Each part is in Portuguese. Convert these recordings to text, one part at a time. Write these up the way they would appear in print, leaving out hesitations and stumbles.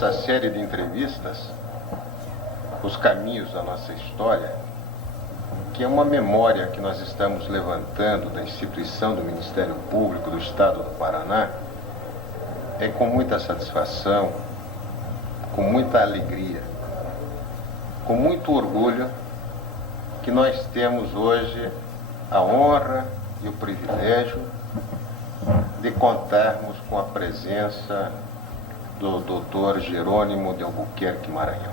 nossa série de entrevistas, Os Caminhos da Nossa História, que é uma memória que nós estamos levantando da instituição do Ministério Público do Estado do Paraná, é com muita satisfação, com muita alegria, com muito orgulho que nós temos hoje a honra e o privilégio de contarmos com a presença do Dr. Jerônimo de Albuquerque Maranhão.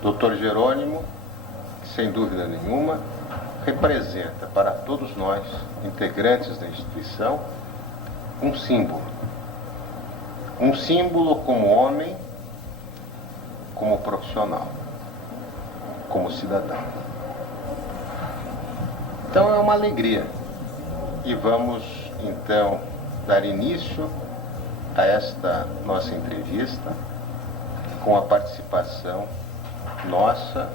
Dr. Jerônimo, sem dúvida nenhuma, representa para todos nós, integrantes da instituição, um símbolo. Um símbolo como homem, como profissional, como cidadão. Então é uma alegria. E vamos, então, dar início a esta nossa entrevista com a participação nossa,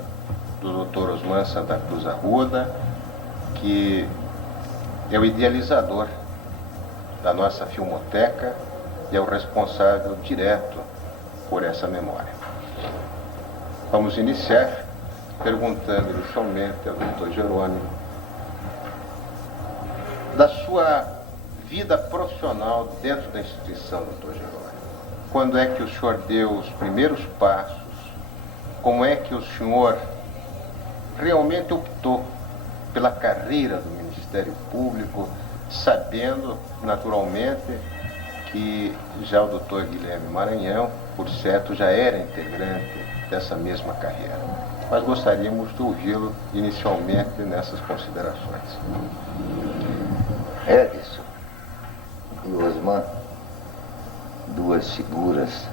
do Dr. Osman Santa Cruz Arruda, que é o idealizador da nossa filmoteca e é o responsável direto por essa memória. Vamos iniciar perguntando-lhe somente ao Dr. Jerônimo da sua vida profissional dentro da instituição, Dr. Jerônimo. Quando é que o senhor deu os primeiros passos? Como é que o senhor realmente optou pela carreira do Ministério Público, sabendo, naturalmente, que já o doutor Guilherme Maranhão, por certo, já era integrante dessa mesma carreira. Mas gostaríamos de ouvi-lo inicialmente nessas considerações. Edson e Osman, duas figuras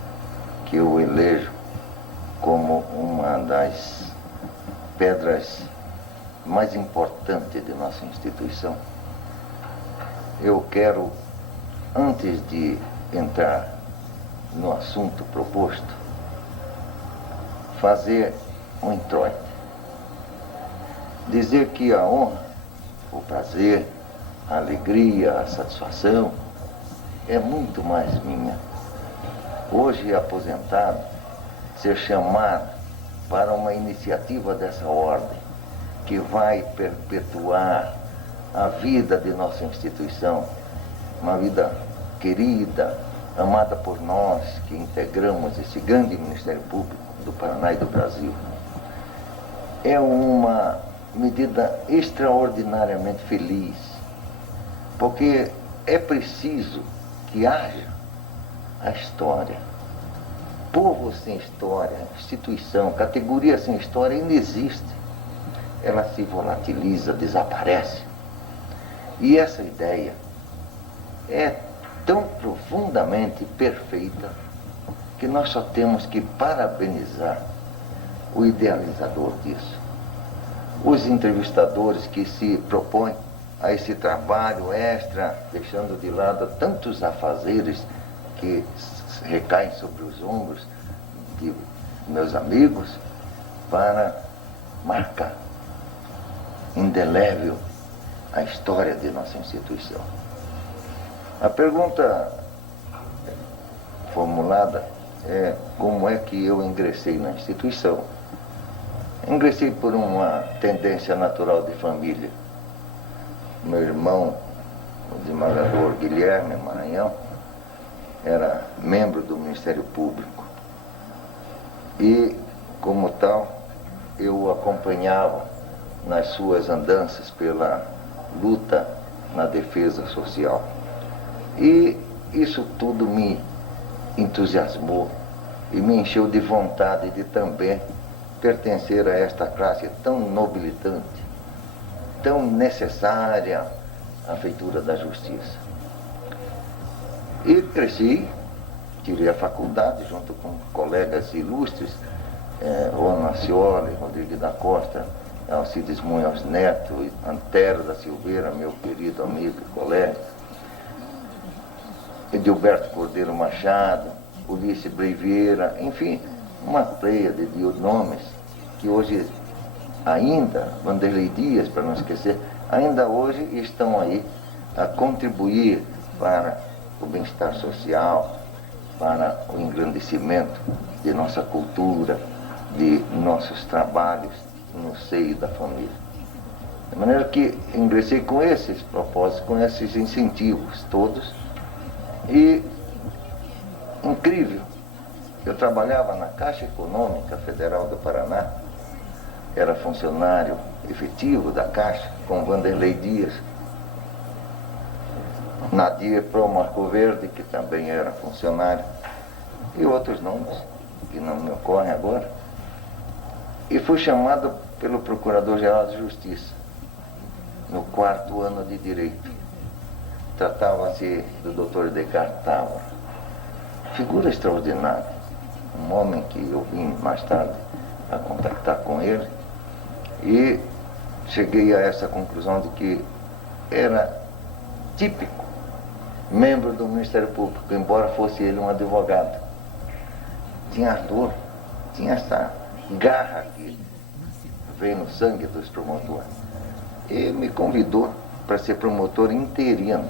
que eu elejo como uma das pedras mais importantes de nossa instituição. Eu quero, antes de entrar no assunto proposto, fazer um introito. Dizer que a honra, o prazer, a alegria, a satisfação é muito mais minha. Hoje, aposentado, ser chamado para uma iniciativa dessa ordem, que vai perpetuar a vida de nossa instituição, uma vida querida, amada por nós que integramos esse grande Ministério Público do Paraná e do Brasil, é uma medida extraordinariamente feliz, porque é preciso que haja a história. Povo sem história, instituição, categoria sem história inexiste. Ela se volatiliza, desaparece. E essa ideia é tão profundamente perfeita que nós só temos que parabenizar o idealizador disso. Os entrevistadores que se propõem a esse trabalho extra, deixando de lado tantos afazeres que recaem sobre os ombros de meus amigos, para marcar indelével a história de nossa instituição. A pergunta formulada é como é que eu ingressei na instituição. Ingressei por uma tendência natural de família. Meu irmão, o desembargador Guilherme Maranhão, era membro do Ministério Público. E, como tal, eu o acompanhava nas suas andanças pela luta na defesa social. E isso tudo me entusiasmou e me encheu de vontade de também pertencer a esta classe tão nobilitante, tão necessária à feitura da justiça. E cresci, tirei a faculdade junto com colegas ilustres, Juan Macioli, Rodrigo da Costa, Alcides Munhoz Neto, Antero da Silveira, meu querido amigo e colega, Edilberto Cordeiro Machado, Ulisses Breivieira, enfim, uma pleiade de nomes que hoje ainda, Vanderlei Dias, para não esquecer, ainda hoje estão aí a contribuir para o bem-estar social, para o engrandecimento de nossa cultura, de nossos trabalhos no seio da família. De maneira que ingressei com esses propósitos, com esses incentivos todos. E, incrível, eu trabalhava na Caixa Econômica Federal do Paraná, era funcionário efetivo da Caixa, com Vanderlei Dias, Nadir Pro Marco Verde, que também era funcionário, e outros nomes que não me ocorrem agora. E fui chamado pelo Procurador-Geral de Justiça, no 4º ano de Direito. Tratava-se do Dr. Edgar Távora, figura extraordinária, um homem que eu vim mais tarde a contactar com ele, e cheguei a essa conclusão de que era típico membro do Ministério Público, embora fosse ele um advogado. Tinha ardor, tinha essa garra que vem no sangue dos promotores. E me convidou para ser promotor interino,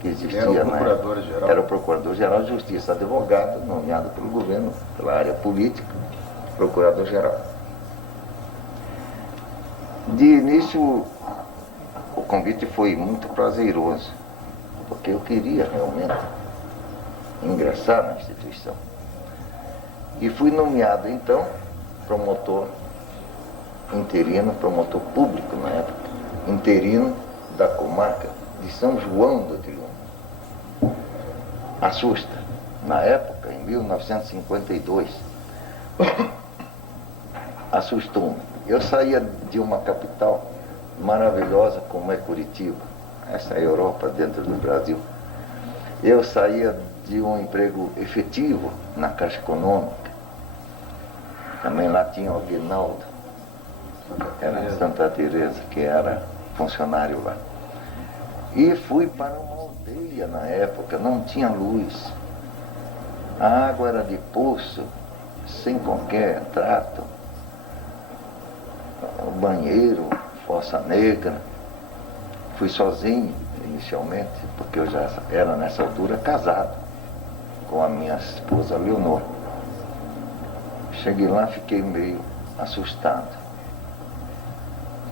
que existia na época. Era o Procurador-Geral de Justiça, advogado, nomeado pelo governo, pela área política, Procurador-Geral. De início, o convite foi muito prazeroso, porque eu queria realmente ingressar na instituição. E fui nomeado, então, promotor interino, promotor público na época, interino da comarca de São João do Triunfo. Assusta. Na época, em 1952, assustou-me. Eu saía de uma capital maravilhosa como é Curitiba, essa é a Europa dentro do Brasil. Eu saía de um emprego efetivo na Caixa Econômica. Também lá tinha o Aguinaldo, era Santa Teresa, que era funcionário lá. E fui para uma aldeia na época, não tinha luz. A água era de poço, sem qualquer trato. O banheiro, fossa negra. Fui sozinho inicialmente, porque eu já era nessa altura casado com a minha esposa Leonor. Cheguei lá, fiquei meio assustado.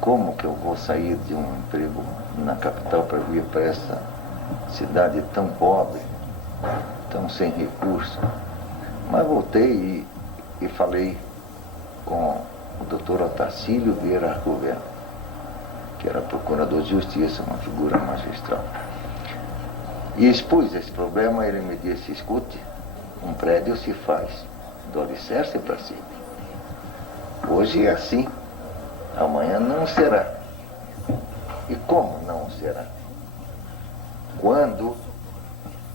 Como que eu vou sair de um emprego na capital para vir para essa cidade tão pobre, tão sem recursos? Mas voltei e falei com o doutor Otacílio Vieira Arcover, que era procurador de justiça, uma figura magistral. E expus esse problema, ele me disse: escute, um prédio se faz do alicerce para cima. Hoje é assim, amanhã não será. E como não será? Quando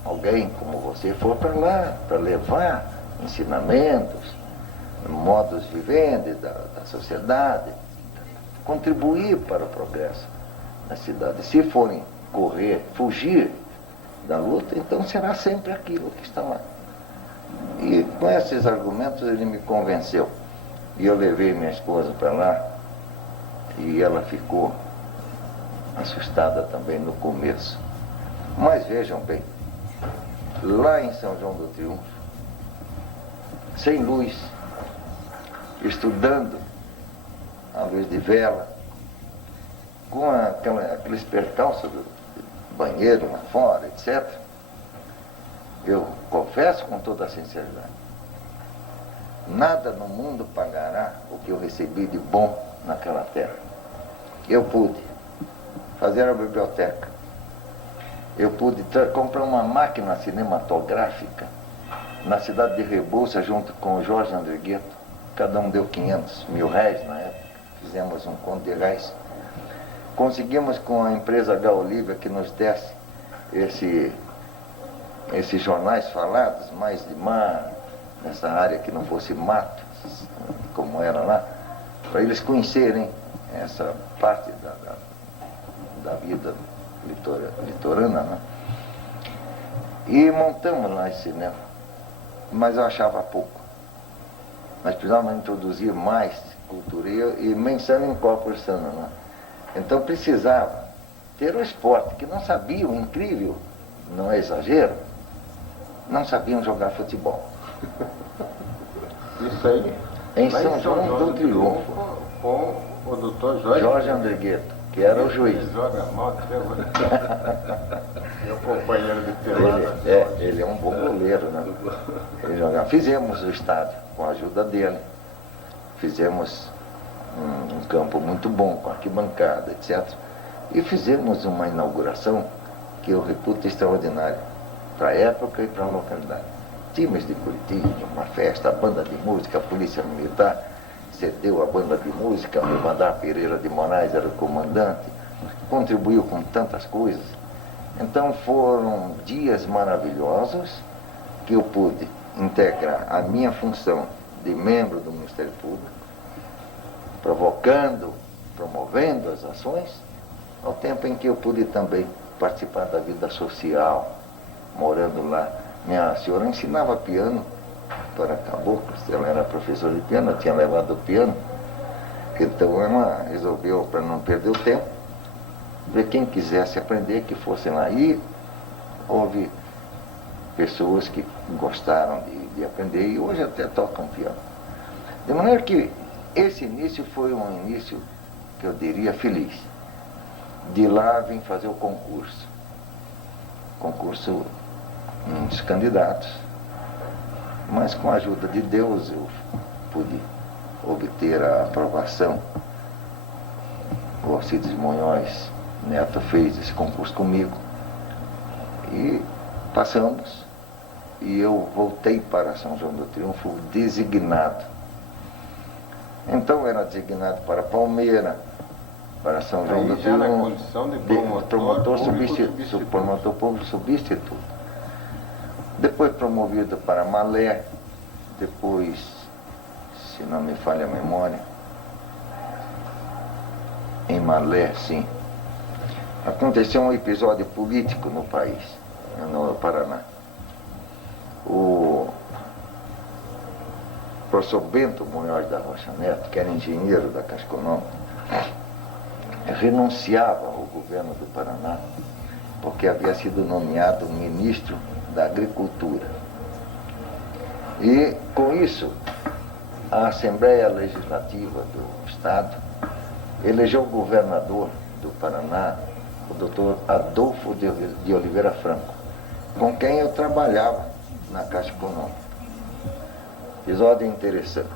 alguém como você for para lá, para levar ensinamentos, modos de viver da sociedade, contribuir para o progresso da cidade. Se forem correr, fugir da luta, então será sempre aquilo que está lá. E com esses argumentos ele me convenceu. E eu levei minha esposa para lá e ela ficou assustada também no começo. Mas vejam bem, lá em São João do Triunfo, sem luz, estudando à luz de vela, com aqueles percalços do banheiro lá fora, etc., eu confesso com toda a sinceridade, nada no mundo pagará o que eu recebi de bom naquela terra. Eu pude fazer a biblioteca, eu pude comprar uma máquina cinematográfica na cidade de Rebouças, junto com o Jorge Andrigueto. Cada um deu 500 mil reais na época, fizemos um conto de reais. Conseguimos com a empresa Gaolívia que nos desse esses jornais falados, mais de mar, nessa área que não fosse mato, como era lá, para eles conhecerem essa parte da vida litorânea, né? E montamos lá esse cinema, mas eu achava pouco. Nós precisávamos introduzir mais cultura, e mensana em corpore sano, né? Então precisava ter o esporte, que não sabia, o incrível, não é exagero, não sabiam jogar futebol. Isso aí. Em São João do Triunfo, com o doutor Jorge Andregueto, que era o juiz. Ele joga mal até hoje. Meu companheiro de pelada. Ele é um bom goleiro, né? Ele jogava. Fizemos o estádio com a ajuda dele. Fizemos um campo muito bom, com arquibancada, etc. E fizemos uma inauguração que eu reputo extraordinária para a época e para a localidade. Times de Curitiba, uma festa, a banda de música, a polícia militar cedeu a banda de música, o Mandar Pereira de Moraes era o comandante, contribuiu com tantas coisas. Então foram dias maravilhosos que eu pude integrar a minha função de membro do Ministério Público, provocando, promovendo as ações, ao tempo em que eu pude também participar da vida social, morando lá. Minha senhora ensinava piano para caboclos, ela era professora de piano, eu tinha levado o piano, então ela resolveu, para não perder o tempo, ver quem quisesse aprender, que fosse lá. E houve pessoas que gostaram de aprender e hoje até tocam piano. De maneira que esse início foi um início, que eu diria, feliz. De lá vim fazer o concurso. Concurso dos candidatos, mas com a ajuda de Deus eu pude obter a aprovação. O Alcides Munhoz Neto fez esse concurso comigo e passamos, e eu voltei para São João do Triunfo designado. Então era designado para Palmeira, para São João do já na Triunfo, condição de promotor público substituto. Depois promovido para Malé, depois, se não me falha a memória, em Malé, sim, aconteceu um episódio político no país, no Paraná. O professor Bento Munhoz da Rocha Neto, que era engenheiro da Caixa Econômica, renunciava ao governo do Paraná porque havia sido nomeado ministro da Agricultura. E, com isso, a Assembleia Legislativa do Estado elegeu o governador do Paraná, o doutor Adolfo de Oliveira Franco, com quem eu trabalhava na Caixa Econômica. Episódio interessante.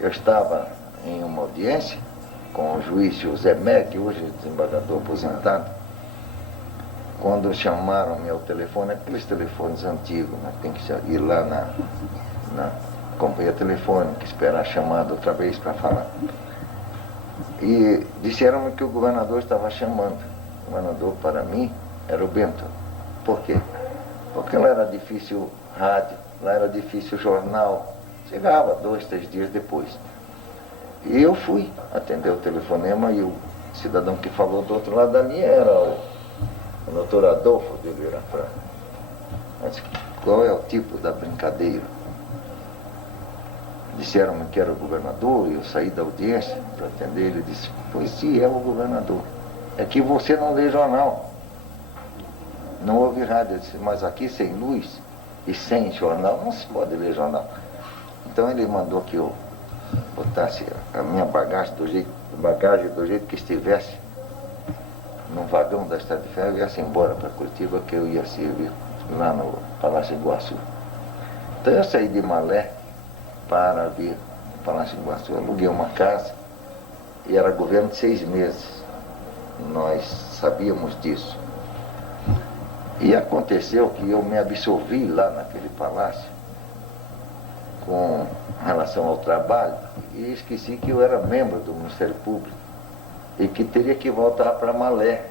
Eu estava em uma audiência com o juiz José Mé, que hoje é desembargador aposentado, quando chamaram-me ao telefone, aqueles telefones antigos, né? Tem que ir lá na companhia telefônica, esperar a chamada outra vez para falar. E disseram-me que o governador estava chamando. O governador, para mim, era o Bento. Por quê? Porque lá era difícil rádio, lá era difícil jornal. Chegava 2, 3 dias depois. E eu fui atender o telefonema e o cidadão que falou do outro lado da linha era o doutor Adolfo de Oliveira Franco. Mas qual é o tipo da brincadeira? Disseram-me que era o governador e eu saí da audiência para atender. Ele disse, pois sim, é o governador. É que você não lê jornal, não ouve rádio. Eu disse, mas aqui sem luz e sem jornal não se pode ler jornal. Então ele mandou que eu botasse a minha bagagem do jeito que estivesse num vagão da Estrada de Ferro e ia-se embora para Curitiba, que eu ia servir lá no Palácio Iguaçu. Então eu saí de Malé para vir no Palácio Iguaçu. Eu aluguei uma casa e era governo de 6 meses. Nós sabíamos disso. E aconteceu que eu me absolvi lá naquele palácio com relação ao trabalho e esqueci que eu era membro do Ministério Público e que teria que voltar para Malé.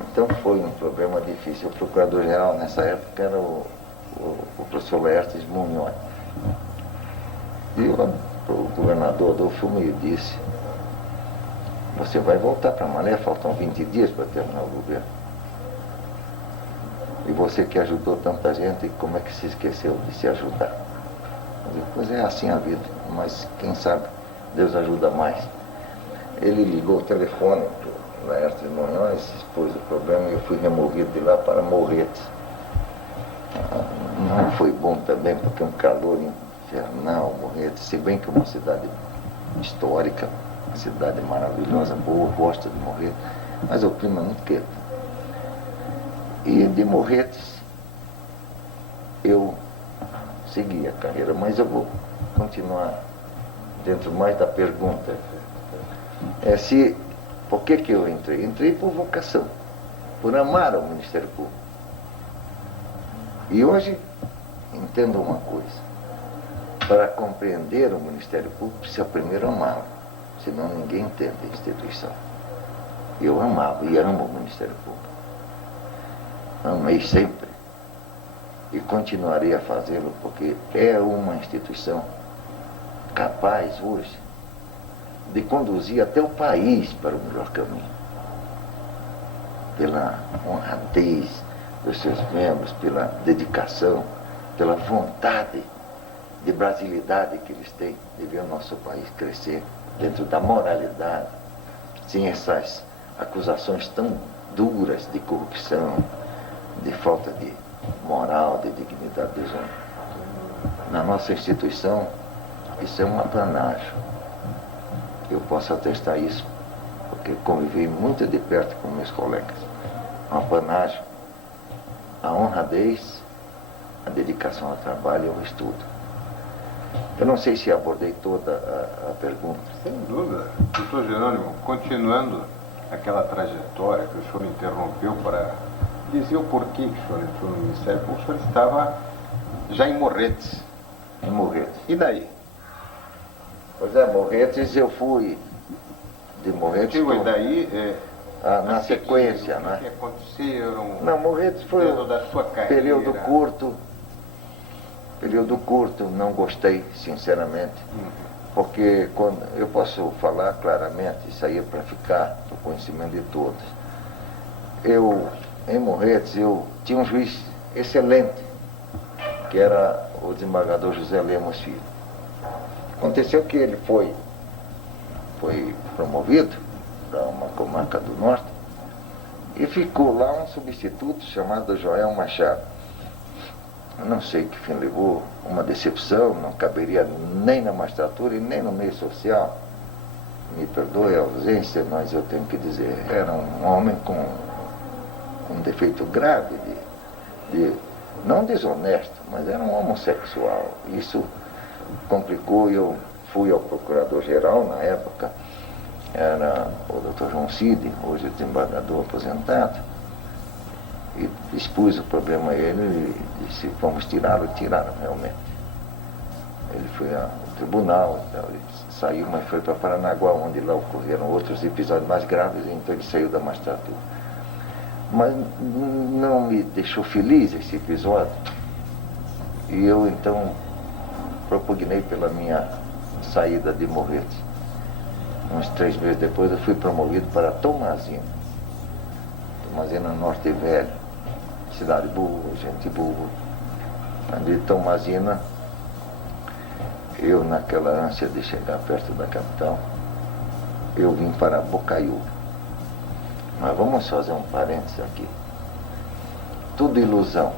Então foi um problema difícil. O procurador-geral nessa época era o professor Laertes Munhoz. E o governador Adolfo me disse, você vai voltar para Malé, faltam 20 dias para terminar o governo. E você que ajudou tanta gente, como é que se esqueceu de se ajudar? Eu digo, pois é assim a vida, mas quem sabe Deus ajuda mais. Ele ligou o telefone para o Laertes Munhoz, expôs o problema e eu fui removido de lá para Morretes. Não foi bom também, porque é um calor infernal, Morretes, se bem que é uma cidade histórica, uma cidade maravilhosa, boa, gosto de Morretes, mas o clima é muito quente. E de Morretes eu segui a carreira, mas eu vou continuar dentro mais da pergunta. Por que eu entrei? Entrei por vocação, por amar o Ministério Público. E hoje entendo uma coisa. Para compreender o Ministério Público, precisa primeiro amá-lo, senão ninguém entende a instituição. Eu amava e amo o Ministério Público. Amei sempre. E continuarei a fazê-lo, porque é uma instituição capaz hoje de conduzir até o país para o melhor caminho. Pela honradez dos seus membros, pela dedicação, pela vontade de brasilidade que eles têm de ver o nosso país crescer dentro da moralidade, sem essas acusações tão duras de corrupção, de falta de moral, de dignidade dos homens. Na nossa instituição, isso é um apanágio. Eu posso atestar isso, porque convivi muito de perto com meus colegas. Um apanágio, a honradez, a dedicação ao trabalho e ao estudo. Eu não sei se abordei toda a pergunta. Sem dúvida. Doutor Jerônimo, continuando aquela trajetória que o senhor interrompeu para dizer o porquê que o senhor entrou no Ministério Público, o senhor estava já em Morretes. Em Morretes. E daí? Pois é, Morretes eu fui de Morretes. E daí? Na sequência, né? O que aconteceram? Não, Morretes foi da sua carreira. Período curto, não gostei, sinceramente. Porque quando eu posso falar claramente, isso aí é para ficar no conhecimento de todos. Em Morretes, eu tinha um juiz excelente, que era o desembargador José Lemos Filho. Aconteceu que ele foi promovido para uma comarca do norte e ficou lá um substituto chamado Joel Machado. Eu não sei que fim levou, uma decepção, não caberia nem na magistratura e nem no meio social. Me perdoe a ausência, mas eu tenho que dizer, era um homem com um defeito grave, não desonesto, mas era um homossexual. Isso complicou. Eu fui ao procurador-geral na época, era o Dr. João Cid, hoje desembargador aposentado, e expus o problema a ele e disse, vamos tirá-lo, e tiraram realmente. Ele foi ao tribunal, ele saiu, mas foi para Paranaguá, onde lá ocorreram outros episódios mais graves, então ele saiu da magistratura. Mas não me deixou feliz esse episódio, e eu então propugnei pela minha saída de Morretes. Uns 3 meses depois eu fui promovido para Tomazina, Norte Velho, cidade boa, gente boa. Ali de Tomazina, eu naquela ânsia de chegar perto da capital, eu vim para Bocaiúva. Mas vamos fazer um parênteses aqui. Tudo ilusão.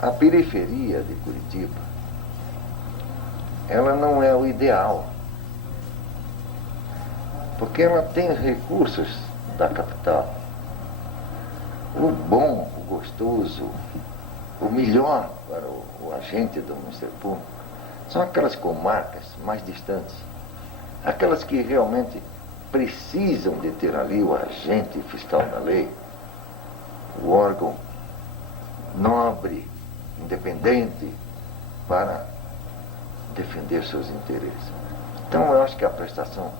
A periferia de Curitiba, ela não é o ideal, porque ela tem os recursos da capital. O bom, o gostoso, o melhor para o agente do Ministério Público são aquelas comarcas mais distantes, aquelas que realmente precisam de ter ali o agente fiscal da lei, o órgão nobre, independente, para defender seus interesses. Então eu acho que a prestação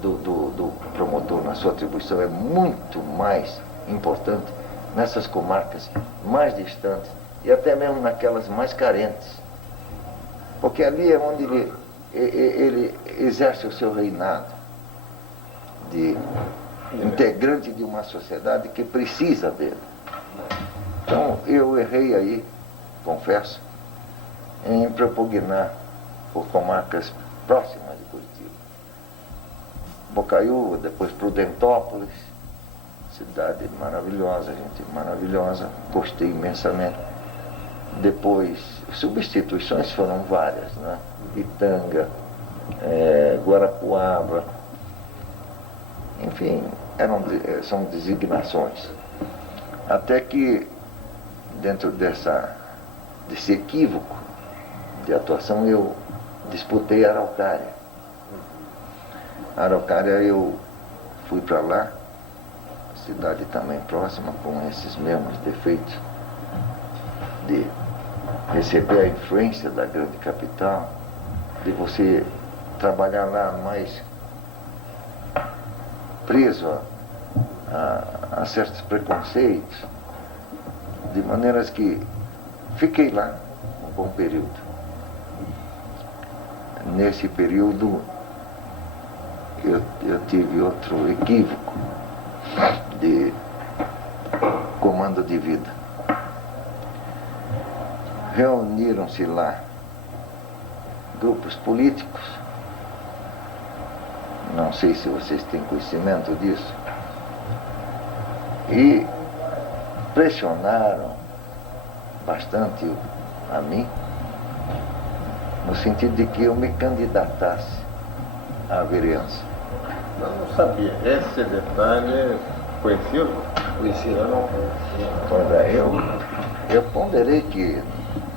do promotor na sua atribuição é muito mais importante nessas comarcas mais distantes e até mesmo naquelas mais carentes, porque ali é onde ele exerce o seu reinado de integrante de uma sociedade que precisa dele. Então eu errei aí, confesso, em propugnar por comarcas próximas de Curitiba. Bocaiúva, depois Prudentópolis, cidade maravilhosa, gente maravilhosa, gostei imensamente. Depois, substituições foram várias, né? Itanga, Guarapuava, enfim, são designações. Até que, dentro desse equívoco de atuação, eu disputei a Araucária. A Araucária eu fui para lá, cidade também próxima, com esses mesmos defeitos de receber a influência da grande capital, de você trabalhar lá mais preso a certos preconceitos, de maneiras que fiquei lá um bom período. Nesse período eu tive outro equívoco de comando de vida. Reuniram-se lá grupos políticos, não sei se vocês têm conhecimento disso, e pressionaram bastante a mim, no sentido de que eu me candidatasse à vereança. Eu não sabia. Esse detalhe conhecia? Conhecia, não? Olha, eu ponderei que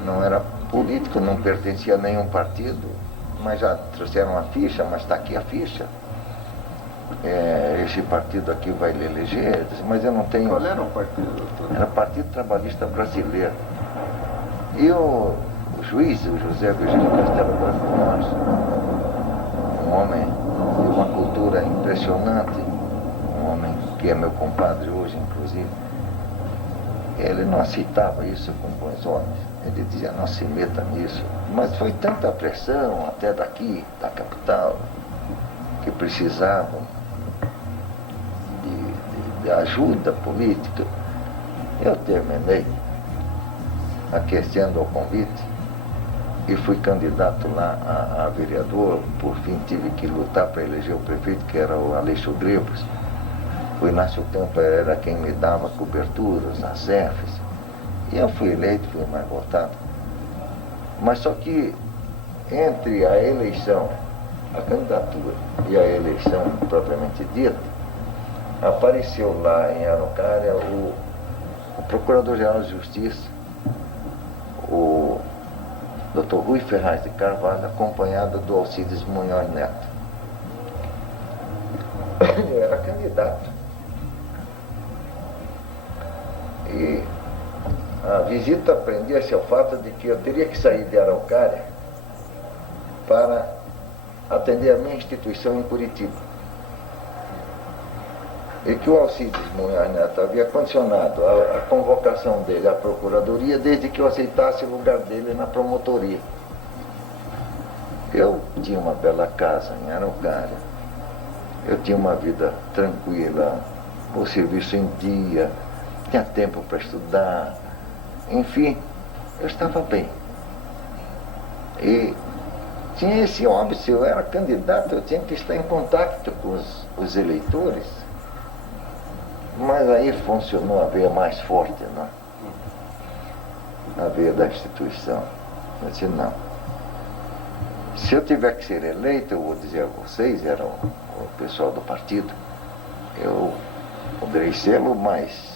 não era político, não pertencia a nenhum partido, mas já trouxeram a ficha, mas está aqui a ficha. Esse partido aqui vai lhe eleger. Eu disse, mas eu não tenho... Qual era o partido, doutor? Era o Partido Trabalhista Brasileiro. E o juiz, o José Virgínio Castelo Branco Nós, um homem de uma cultura impressionante, um homem que é meu compadre hoje, inclusive, ele não aceitava isso com bons olhos. Ele dizia, não se meta nisso. Mas foi tanta pressão, até daqui, da capital, que precisavam de ajuda política. Eu terminei aquecendo ao convite e fui candidato lá a vereador. Por fim tive que lutar para eleger o prefeito, que era o Aleixo Grebos. O Inácio Tampa era quem me dava coberturas, as CEFs. E eu fui eleito, fui mais votado. Mas só que entre a eleição, a candidatura e a eleição propriamente dita, apareceu lá em Araucária o Procurador-Geral de Justiça, o Dr. Rui Ferraz de Carvalho, acompanhado do Alcides Munhoz Neto. Eu era candidato. E a visita prendia-se ao fato de que eu teria que sair de Araucária para atender a minha instituição em Curitiba. E que o Alcides Munhoz Neto havia condicionado a convocação dele à Procuradoria desde que eu aceitasse o lugar dele na promotoria. Eu tinha uma bela casa em Araucária, eu tinha uma vida tranquila, o serviço em dia, tinha tempo para estudar, enfim, eu estava bem. E tinha esse óbvio, se eu era candidato, eu tinha que estar em contato com os eleitores. Mas aí funcionou a veia mais forte, né? A veia da instituição. Eu disse, não. Se eu tiver que ser eleito, eu vou dizer a vocês, era o pessoal do partido, eu poderei sê-lo, mas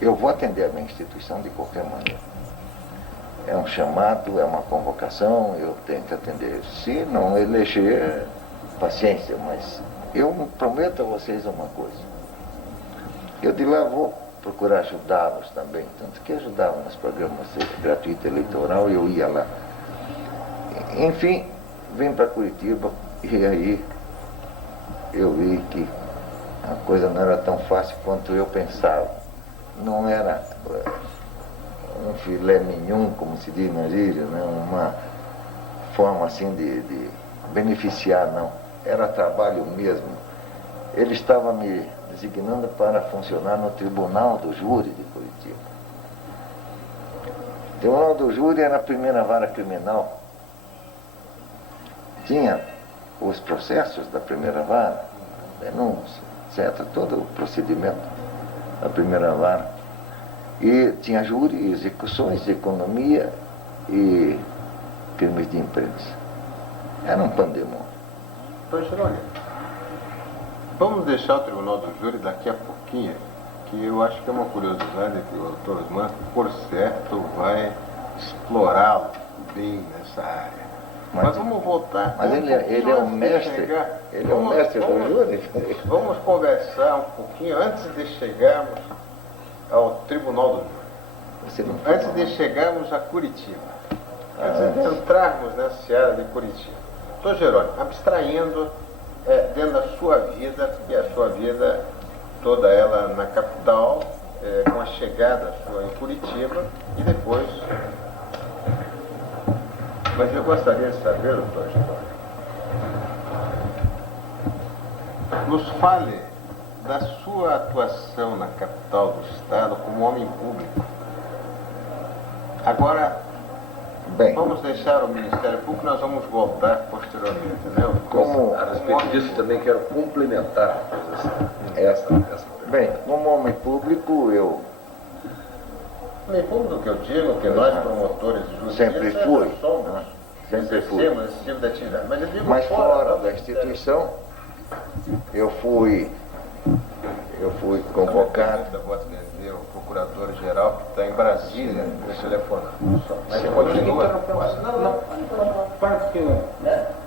eu vou atender a minha instituição de qualquer maneira. É um chamado, é uma convocação, eu tenho que atender. Se não eleger, paciência, mas eu prometo a vocês uma coisa. Eu de lá vou procurar ajudá-los também, tanto que ajudava nos programas gratuito eleitoral, eu ia lá. Enfim, vim para Curitiba e aí eu vi que a coisa não era tão fácil quanto eu pensava. Não era um filé mignon, como se diz na gíria, né? Uma forma assim de beneficiar, não. Era trabalho mesmo. Ele estava me designando para funcionar no Tribunal do Júri de Curitiba. O Tribunal do Júri era a primeira vara criminal. Tinha os processos da primeira vara, denúncia, etc., todo o procedimento. a primeira vara. E tinha júri, execuções, economia e crimes de imprensa. Era um pandemônio. Então, Jerônimo, vamos deixar o Tribunal do Júri daqui a pouquinho, que eu acho que é uma curiosidade que o Dr. Osman, por certo, vai explorá-lo bem nessa área. Mas vamos voltar. Mas ele é o mestre. Ele é o mestre do júri. Vamos conversar um pouquinho antes de chegarmos ao Tribunal do Júri. Antes de chegarmos a Curitiba. Antes de entrarmos nessa seara de Curitiba. Doutor Jerônimo, abstraindo dentro da sua vida, e a sua vida toda ela na capital, com a chegada sua em Curitiba e depois. Mas eu gostaria de saber, doutor Jerônimo, nos fale da sua atuação na capital do estado como homem público. Agora, bem, vamos deixar o Ministério Público, nós vamos voltar posteriormente, né? A respeito disso também quero complementar essa bem, como homem público, eu homem público que eu digo, que nós promotores de justiça sempre fui, somos, sempre fui. esse tipo de atividade. Mas, eu digo Mas fora da instituição, eu fui convocado. O procurador-geral que está em Brasília, me telefonando. Mas continua.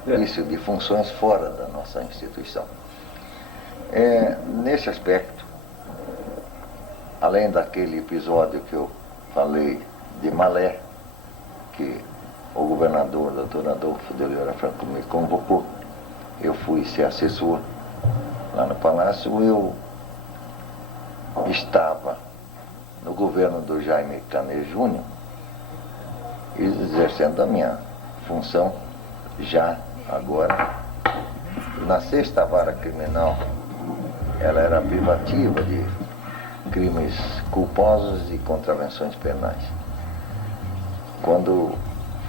Isso de funções fora da nossa instituição. Nesse aspecto, além daquele episódio que eu falei de Malé, que o governador, doutor Adolfo de Oliveira Franco, me convocou, eu fui ser assessor lá no Palácio, eu estava no governo do Jaime Canet Júnior, exercendo a minha função já agora na sexta vara criminal. Ela era privativa de crimes culposos e contravenções penais. Quando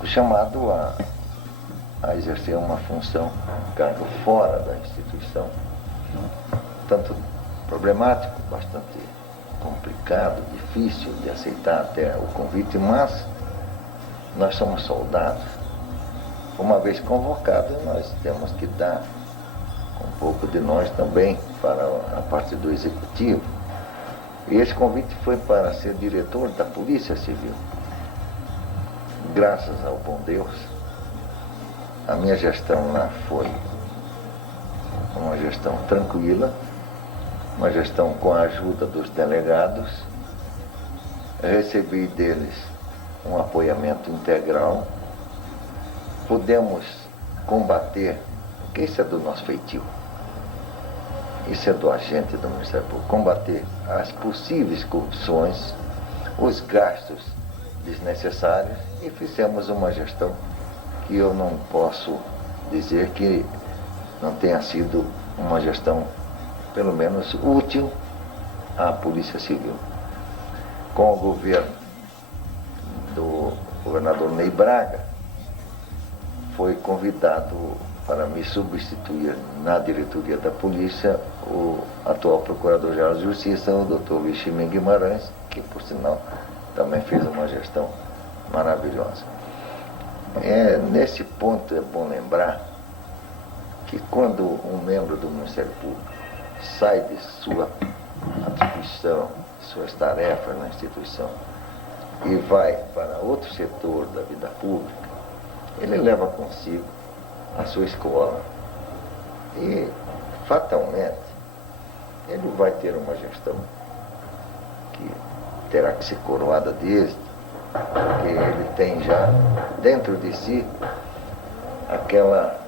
chamado a exercer uma função, cargo fora da instituição, tanto problemático, bastante complicado, difícil de aceitar até o convite, mas nós somos soldados. Uma vez convocados, nós temos que dar um pouco de nós também para a parte do executivo. E esse convite foi para ser diretor da Polícia Civil. Graças ao bom Deus, a minha gestão lá foi uma gestão tranquila, uma gestão com a ajuda dos delegados. Recebi deles um apoiamento integral. Pudemos combater, porque isso é do nosso feitio, isso é do agente do Ministério Público, combater as possíveis corrupções, os gastos desnecessários, e fizemos uma gestão que eu não posso dizer que não tenha sido uma gestão, pelo menos, útil à Polícia Civil. Com o governo do governador Ney Braga, foi convidado para me substituir na diretoria da polícia o atual Procurador-Geral de Justiça, o Dr. Luiz Chimen Guimarães, que, por sinal, também fez uma gestão maravilhosa. Nesse ponto é bom lembrar que quando um membro do Ministério Público sai de sua atribuição, suas tarefas na instituição e vai para outro setor da vida pública, ele leva consigo a sua escola e, fatalmente, ele vai ter uma gestão que terá que ser coroada de êxito, porque ele tem já dentro de si aquela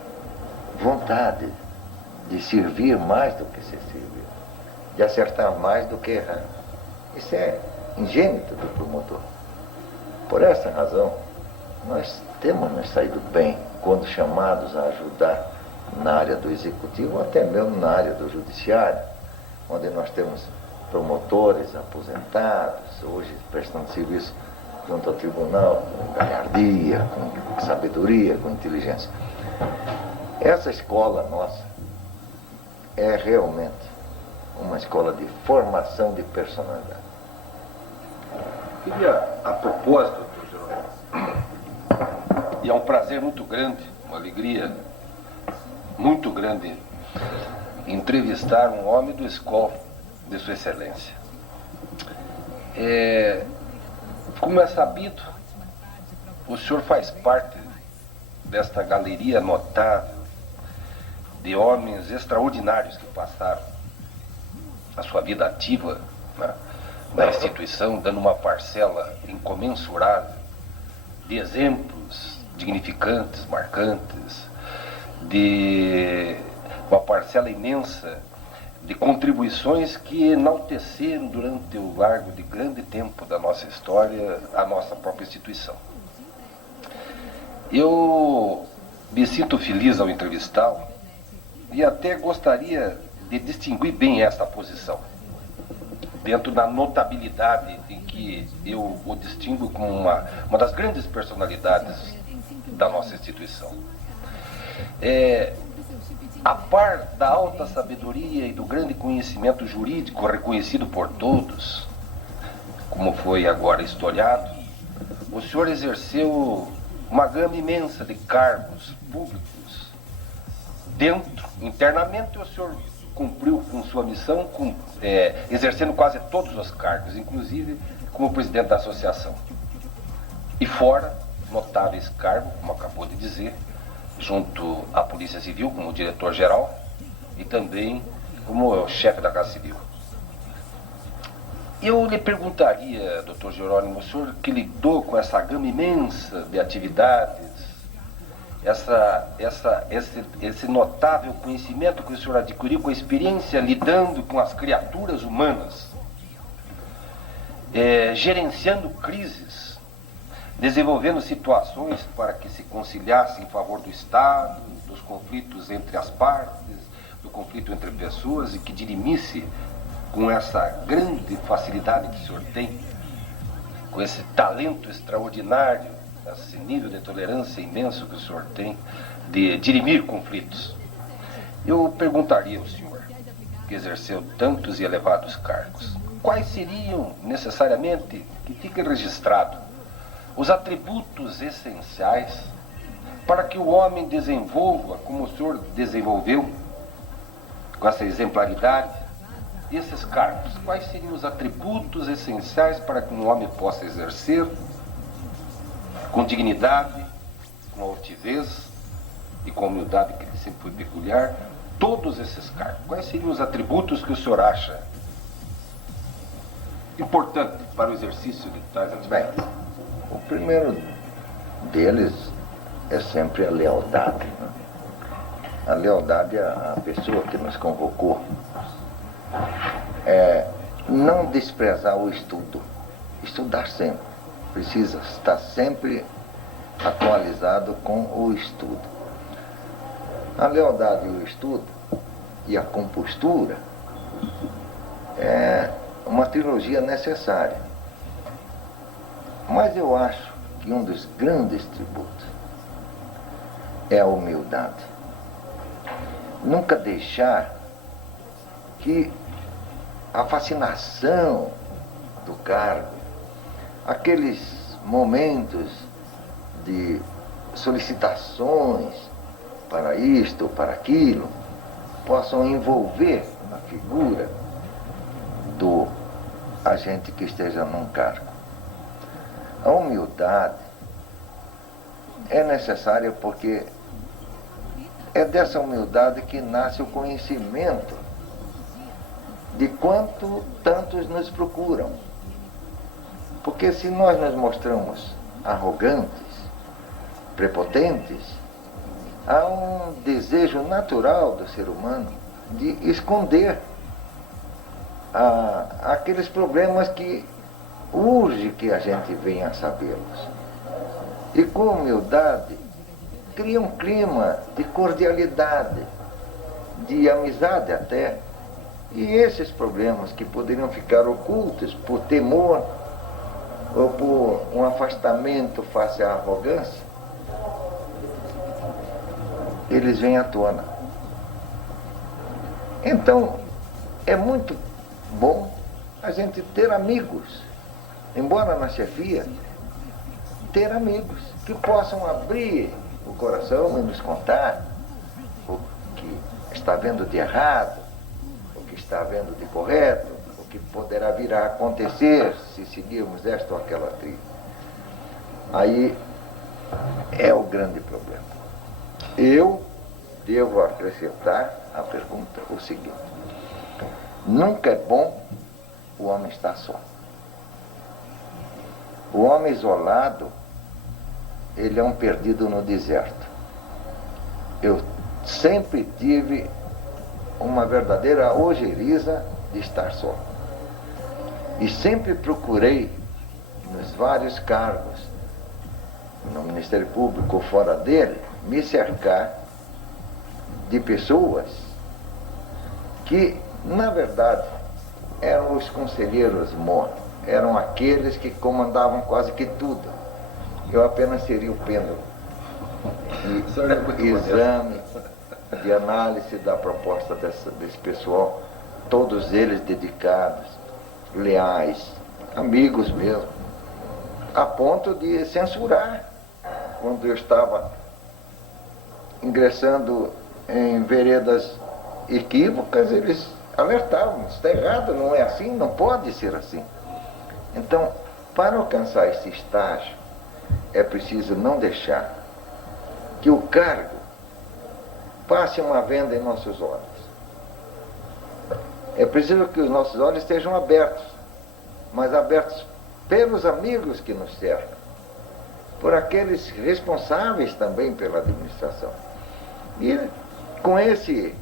vontade de servir mais do que ser servido, de acertar mais do que errar. Isso é ingênito do promotor. Por essa razão, nós temos nos saído bem quando chamados a ajudar na área do executivo, ou até mesmo na área do judiciário, onde nós temos promotores aposentados, hoje prestando serviço junto ao tribunal, com galhardia, com sabedoria, com inteligência. Essa escola nossa é realmente uma escola de formação de personalidade. Queria, a propósito, doutor Jerônimo, e é um prazer muito grande, uma alegria muito grande, entrevistar um homem do escola de Sua Excelência. Como é sabido, o senhor faz parte desta galeria notável de homens extraordinários que passaram a sua vida ativa, né, na instituição, dando uma parcela incomensurável de exemplos dignificantes, marcantes, de uma parcela imensa de contribuições que enalteceram durante o largo de grande tempo da nossa história a nossa própria instituição. Eu me sinto feliz ao entrevistá-lo e até gostaria de distinguir bem esta posição, dentro da notabilidade em que eu o distingo como uma das grandes personalidades da nossa instituição. A par da alta sabedoria e do grande conhecimento jurídico reconhecido por todos, como foi agora historiado, o senhor exerceu uma gama imensa de cargos públicos. Internamente o senhor cumpriu com sua missão, exercendo quase todos os cargos, inclusive como presidente da associação. E fora, notáveis cargos, como acabou de dizer, junto à Polícia Civil, como diretor-geral, e também como chefe da Casa Civil. Eu lhe perguntaria, doutor Jerônimo, o senhor que lidou com essa gama imensa de atividades, esse notável conhecimento que o senhor adquiriu com a experiência lidando com as criaturas humanas, gerenciando crises, desenvolvendo situações para que se conciliasse em favor do Estado, dos conflitos entre as partes, do conflito entre pessoas, e que dirimisse com essa grande facilidade que o senhor tem, com esse talento extraordinário, esse nível de tolerância imenso que o senhor tem, de dirimir conflitos. Eu perguntaria ao senhor, que exerceu tantos e elevados cargos, quais seriam necessariamente, que fique registrado, os atributos essenciais para que o homem desenvolva, como o senhor desenvolveu, com essa exemplaridade, esses cargos? Quais seriam os atributos essenciais para que um homem possa exercer com dignidade, com altivez e com humildade, que sempre foi peculiar, todos esses cargos? Quais seriam os atributos que o senhor acha importante para o exercício de tais atividades? O primeiro deles é sempre a lealdade, né? A lealdade à pessoa que nos convocou. Não desprezar o estudo. Estudar sempre. Precisa estar sempre atualizado com o estudo. A lealdade e o estudo e a compostura é uma trilogia necessária. Mas eu acho que um dos grandes tributos é a humildade. Nunca deixar que a fascinação do cargo, aqueles momentos de solicitações para isto ou para aquilo, possam envolver a figura do agente que esteja num cargo. A humildade é necessária porque é dessa humildade que nasce o conhecimento de quanto tantos nos procuram. Porque se nós nos mostramos arrogantes, prepotentes, há um desejo natural do ser humano de esconder aqueles problemas que urge que a gente venha a sabê-los. E com humildade cria um clima de cordialidade, de amizade até. E esses problemas que poderiam ficar ocultos por temor ou por um afastamento face à arrogância, eles vêm à tona. Então, é muito bom a gente ter amigos, embora na chefia, ter amigos que possam abrir o coração e nos contar o que está vendo de errado, o que está vendo de correto, o que poderá vir a acontecer se seguirmos esta ou aquela trilha. Aí é o grande problema. Eu devo acrescentar à pergunta o seguinte: nunca é bom o homem estar só. O homem isolado, ele é um perdido no deserto. Eu sempre tive uma verdadeira ojeriza de estar só. E sempre procurei, nos vários cargos, no Ministério Público ou fora dele, me cercar de pessoas que, na verdade, eram os conselheiros mor, eram aqueles que comandavam quase que tudo. Eu apenas seria o pêndulo de exame, de análise da proposta desse pessoal, todos eles dedicados, leais, amigos mesmo, a ponto de censurar. Quando eu estava ingressando em veredas equívocas, eles alertavam: está errado, não é assim, não pode ser assim. Então, para alcançar esse estágio, é preciso não deixar que o cargo passe uma venda em nossos olhos. É preciso que os nossos olhos estejam abertos, mas abertos pelos amigos que nos cercam, por aqueles responsáveis também pela administração. E com esse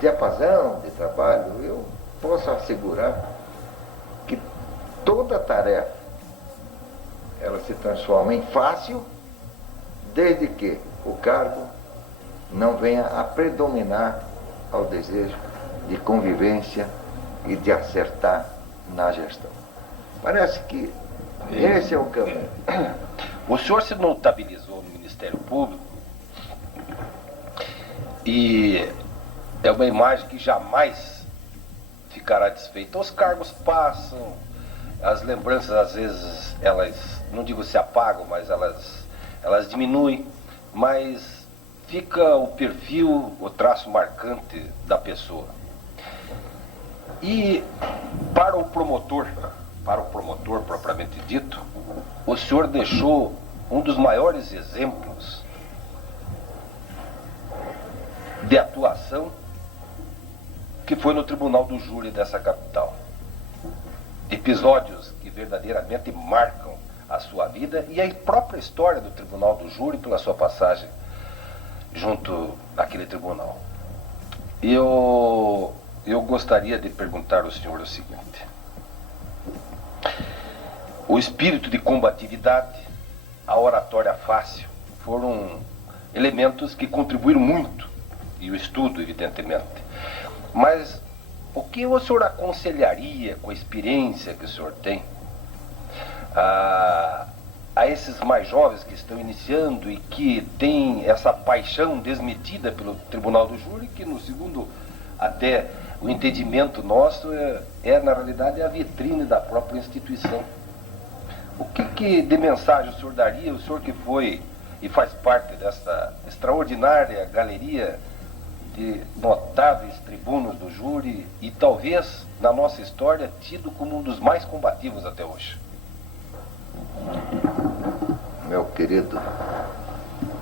diapasão de trabalho, eu posso assegurar que toda tarefa ela se transforma em fácil, desde que o cargo não venha a predominar ao desejo de convivência e de acertar na gestão. Parece que esse é o caminho. O senhor se notabilizou no Ministério Público e é uma imagem que jamais ficará desfeita. Os cargos passam, as lembranças às vezes, elas, não digo se apagam, mas elas diminuem, mas fica o perfil, o traço marcante da pessoa. E para o promotor propriamente dito, o senhor deixou um dos maiores exemplos de atuação, que foi no Tribunal do Júri dessa capital. Episódios que verdadeiramente marcam a sua vida e a própria história do Tribunal do Júri pela sua passagem junto àquele tribunal. Eu gostaria de perguntar ao senhor o seguinte: o espírito de combatividade, a oratória fácil, foram elementos que contribuíram muito, e o estudo, evidentemente. Mas o que o senhor aconselharia, com a experiência que o senhor tem, a esses mais jovens que estão iniciando e que têm essa paixão desmedida pelo Tribunal do Júri, que, no segundo até o entendimento nosso, na realidade, a vitrine da própria instituição? O que de mensagem o senhor daria, o senhor que foi e faz parte dessa extraordinária galeria de notáveis tribunos do júri e talvez, na nossa história, tido como um dos mais combativos até hoje? Meu querido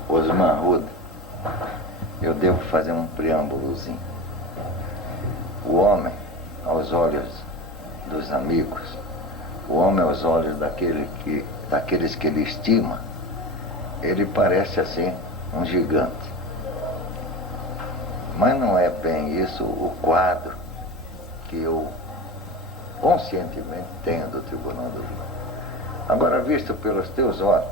Osman Arruda, eu devo fazer um preâmbulozinho. O homem, aos olhos dos amigos, o homem aos olhos daqueles que ele estima, ele parece assim um gigante. Mas não é bem isso o quadro que eu conscientemente tenho do Tribunal do Júri. Agora, visto pelos teus olhos,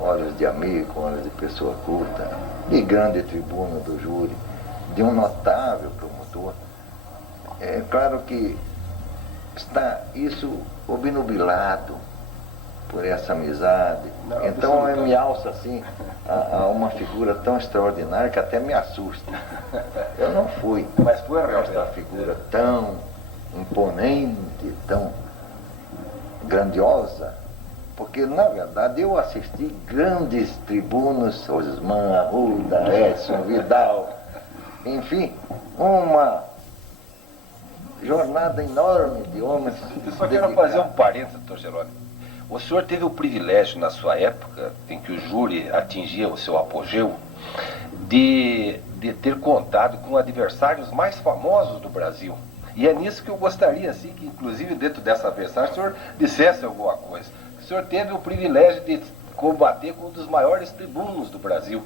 olhos de amigo, olhos de pessoa culta, de grande tribuno do júri, de um notável promotor, é claro que está isso obnubilado por essa amizade. Não, então eu me alço assim a uma figura tão extraordinária que até me assusta. Eu não fui. Mas foi esta figura tão imponente, tão grandiosa, porque na verdade eu assisti grandes tribunos, Osman, Arruda, Edson, Vidal, enfim, uma jornada enorme de homens. Eu só quero fazer um parênteses, doutor Jerônimo. O senhor teve o privilégio, na sua época, em que o júri atingia o seu apogeu, de ter contado com adversários mais famosos do Brasil. E é nisso que eu gostaria, assim, que inclusive dentro dessa adversária o senhor dissesse alguma coisa. O senhor teve o privilégio de combater com um dos maiores tribunos do Brasil.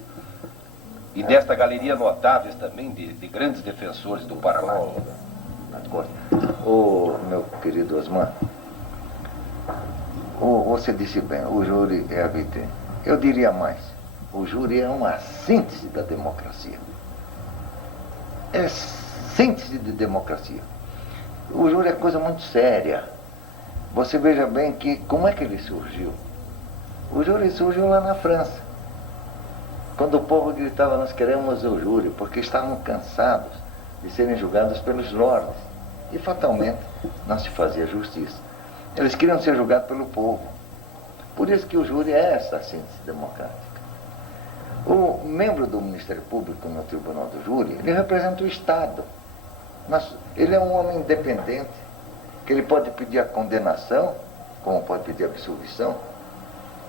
E desta galeria notáveis também de grandes defensores do Paraná. Ô, meu querido Osman, você disse bem, o júri é a vitrine. Eu diria mais, o júri é uma síntese da democracia. É síntese de democracia. O júri é coisa muito séria. Você veja bem que, como é que ele surgiu? O júri surgiu lá na França, quando o povo gritava, nós queremos o júri, porque estavam cansados de serem julgados pelos lordes. E fatalmente não se fazia justiça. Eles queriam ser julgados pelo povo. Por isso que o júri é essa síntese democrática. O membro do Ministério Público no Tribunal do Júri, ele representa o Estado. Ele é um homem independente, que ele pode pedir a condenação, como pode pedir a absolvição,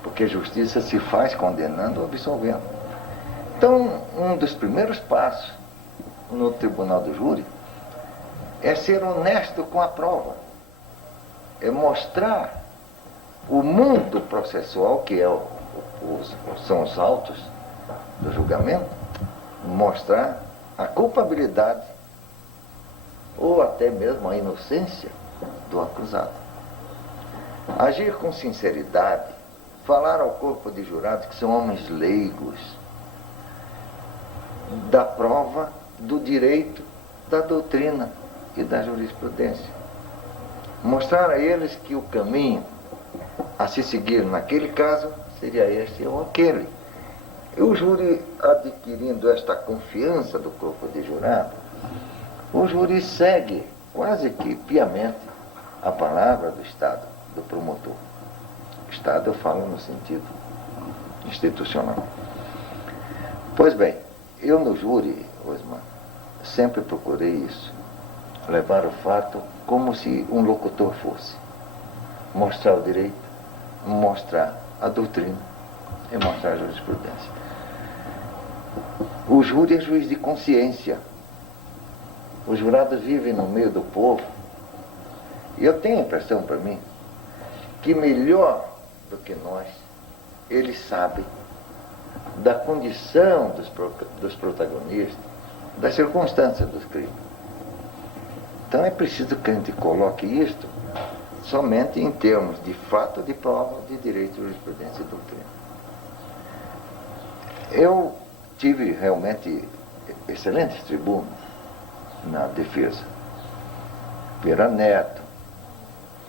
porque a justiça se faz condenando ou absolvendo. Então, um dos primeiros passos no Tribunal do Júri é ser honesto com a prova, é mostrar o mundo processual, que são os autos do julgamento, mostrar a culpabilidade ou até mesmo a inocência do acusado. Agir com sinceridade, falar ao corpo de jurados, que são homens leigos, da prova, do direito, da doutrina e da jurisprudência. Mostrar a eles que o caminho a se seguir naquele caso seria este ou aquele. E o júri, adquirindo esta confiança do corpo de jurado, o júri segue quase que piamente a palavra do Estado, do promotor. Estado eu falo no sentido institucional. Pois bem, eu no júri, Osman, sempre procurei isso, levar o fato como se um locutor fosse. Mostrar o direito, mostrar a doutrina e mostrar a jurisprudência. O júri é juiz de consciência. Os jurados vivem no meio do povo. E eu tenho a impressão para mim que melhor do que nós, eles sabem da condição dos protagonistas, das circunstâncias dos crimes. Então é preciso que a gente coloque isto somente em termos de fato, de prova, de direito, jurisprudência e doutrina. Eu tive realmente excelentes tribunos na defesa. Vieira Neto,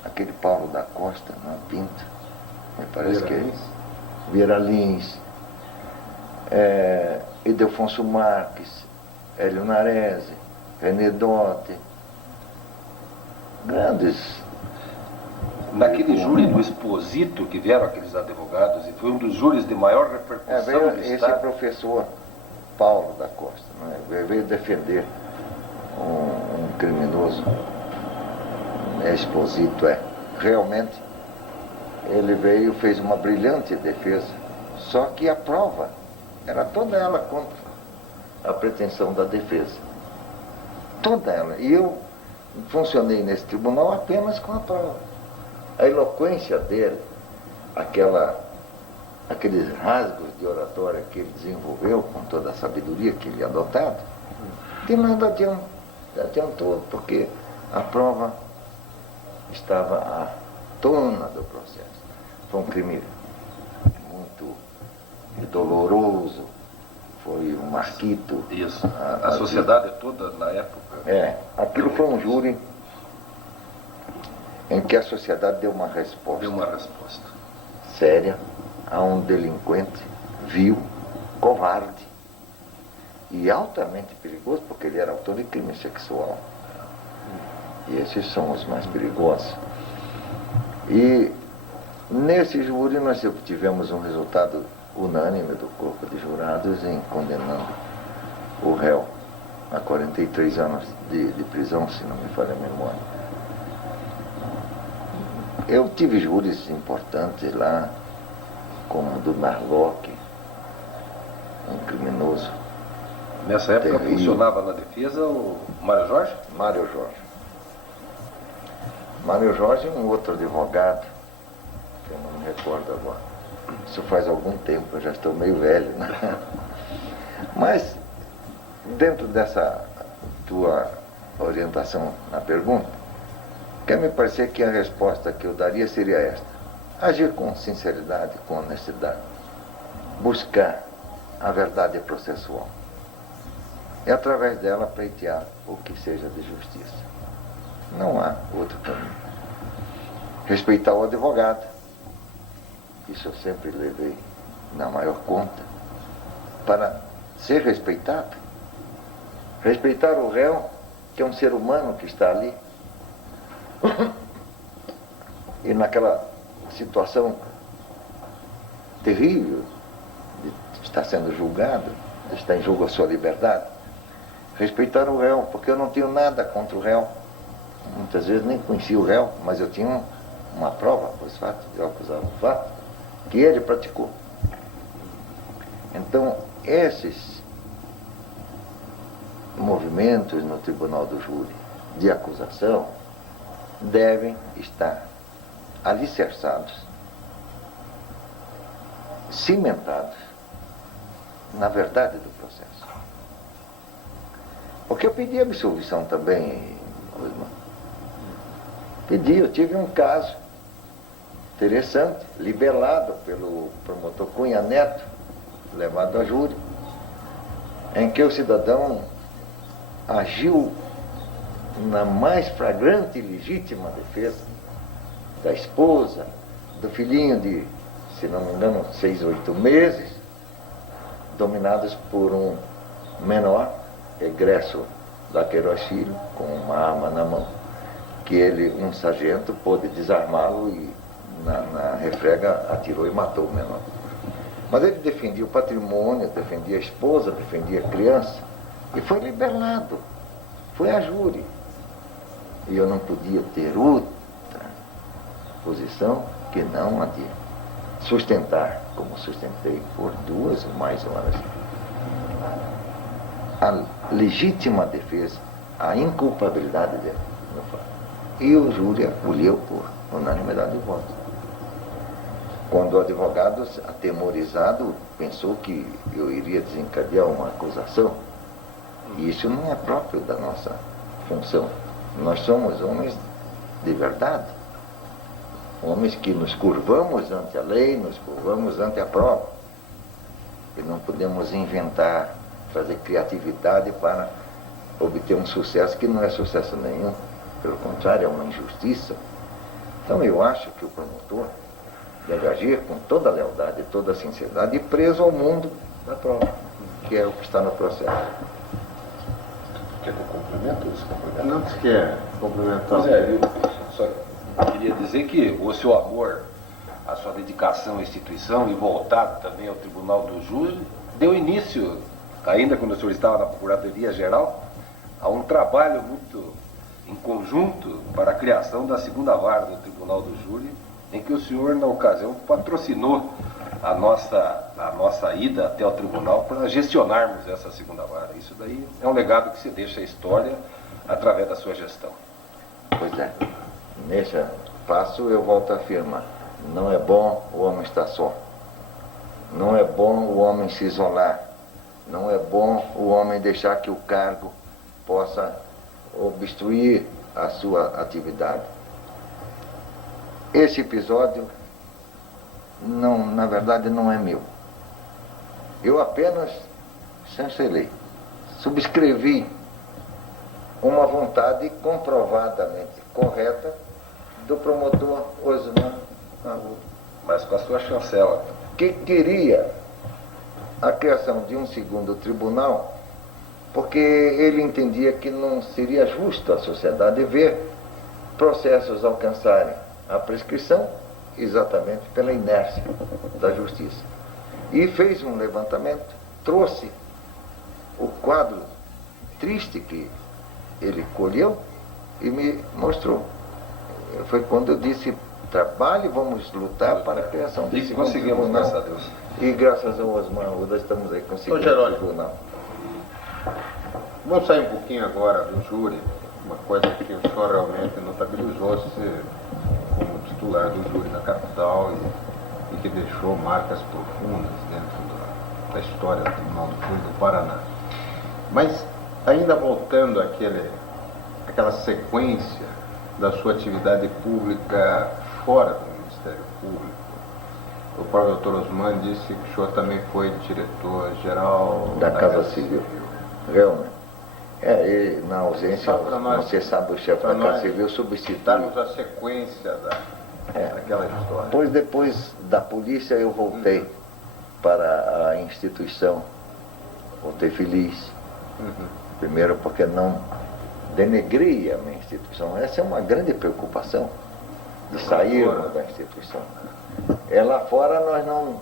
aquele Paulo da Costa, na Pinto, me parece que é isso. Vieira Lins, Ildefonso Marques, Hélio Narese, René Dotti, grandes. Naquele júri do Exposito que vieram aqueles advogados, e foi um dos júris de maior repercussão veio do esse Estado. Professor Paulo da Costa, não é? Veio defender um criminoso. Exposito realmente ele veio, fez uma brilhante defesa, só que a prova era toda ela contra a pretensão da defesa, toda ela. E eu funcionei nesse tribunal apenas com a prova. A eloquência dele, aqueles rasgos de oratória que ele desenvolveu com toda a sabedoria que ele adotado, de nada adiantou, porque a prova estava à tona do processo. Foi um crime muito doloroso, foi um marquito. Isso, a sociedade toda na época. Aquilo foi um júri em que a sociedade deu uma resposta. Deu uma resposta. séria a um delinquente vil, covarde e altamente perigoso, porque ele era autor de crime sexual. E esses são os mais perigosos. E nesse júri nós tivemos um resultado unânime do corpo de jurados em condenando o réu a 43 anos de prisão, se não me falha a memória. Eu tive júris importantes lá, como o do Narlock, um criminoso. Nessa época terrível. funcionava na defesa o Mário Jorge? Mário Jorge. Mário Jorge e um outro advogado, que eu não me recordo agora. Isso faz algum tempo, eu já estou meio velho, né? Mas, dentro dessa tua orientação na pergunta, quer me parecer que a resposta que eu daria seria esta: agir com sinceridade, com honestidade, buscar a verdade processual e através dela pleitear o que seja de justiça. Não há outro caminho. Respeitar o advogado, isso eu sempre levei na maior conta, para ser respeitado. Respeitar o réu, que é um ser humano que está ali. E naquela situação terrível de estar sendo julgado, de estar em jogo a sua liberdade, respeitar o réu, porque eu não tenho nada contra o réu. Muitas vezes nem conhecia o réu, mas eu tinha uma prova, os fatos, eu acusava o fato, que ele praticou. Então, esses movimentos no tribunal do júri de acusação devem estar alicerçados, cimentados na verdade do processo. Porque eu pedi absolvição também, Osman. Pedi, eu tive um caso interessante, libelado pelo promotor Cunha Neto, levado a júri, em que o cidadão agiu na mais flagrante e legítima defesa da esposa, do filhinho de, se não me engano, 6 ou 8 meses, dominados por um menor, egresso da Queiroz Filho, com uma arma na mão, que ele, um sargento, pôde desarmá-lo e na refrega atirou e matou o menor. Mas ele defendia o patrimônio, defendia a esposa, defendia a criança, e foi libelado, foi a júri. E eu não podia ter outra posição que não a de sustentar, como sustentei por 2 ou mais horas, a legítima defesa, a inculpabilidade dele no fato. E o júri acolheu por unanimidade de voto. Quando o advogado, atemorizado, pensou que eu iria desencadear uma acusação, e isso não é próprio da nossa função. Nós somos homens de verdade, homens que nos curvamos ante a lei, nos curvamos ante a prova, e não podemos inventar, fazer criatividade para obter um sucesso que não é sucesso nenhum, pelo contrário, é uma injustiça. Então eu acho que o promotor deve agir com toda a lealdade, toda a sinceridade e preso ao mundo da prova, que é o que está no processo. Quer que eu complemento isso? Não, se quer complementar. Pois é, eu só queria dizer que o seu amor, a sua dedicação à instituição e voltado também ao Tribunal do Júri, deu início, ainda quando o senhor estava na Procuradoria-Geral, a um trabalho muito em conjunto para a criação da segunda vara do Tribunal do Júri, em que o senhor, na ocasião, patrocinou a nossa ida até o tribunal para gestionarmos essa segunda vara. Isso daí é um legado que se deixa à história através da sua gestão. Pois é. Nesse passo eu volto a afirmar: não é bom o homem estar só. Não é bom o homem se isolar. Não é bom o homem deixar que o cargo possa obstruir a sua atividade. Esse episódio, não, na verdade, não é meu. Eu apenas chancelei, subscrevi uma vontade comprovadamente correta do promotor Osman Arruda. mas com a sua chancela. que queria a criação de um segundo tribunal, porque ele entendia que não seria justo à sociedade ver processos alcançarem a prescrição exatamente pela inércia da justiça. E fez um levantamento, trouxe o quadro triste que ele colheu e me mostrou. Foi quando eu disse: trabalhe, vamos lutar para a criação desse segundo conseguimos, tribunal. graças a Deus. E graças ao Osmar Arruda estamos aí conseguindo Ô, Jerônimo, o tribunal. Vamos sair um pouquinho agora do júri, uma coisa que o senhor realmente notabilizou-se como titular do júri da capital e que deixou marcas profundas dentro da história do Tribunal do Júri do Paraná. Mas, ainda voltando àquela sequência da sua atividade pública fora do Ministério Público, o próprio doutor Osman disse que o senhor também foi diretor-geral Da Casa Civil. Realmente. E na ausência, Só pra nós- não cessado o chefe pra da Casa nós Civil, substitui. darmos a sequência daquela história. Pois depois da polícia eu voltei para a instituição. Voltei feliz. Primeiro porque não denegria a minha instituição. Essa é uma grande preocupação de sairmos da instituição. Lá fora nós não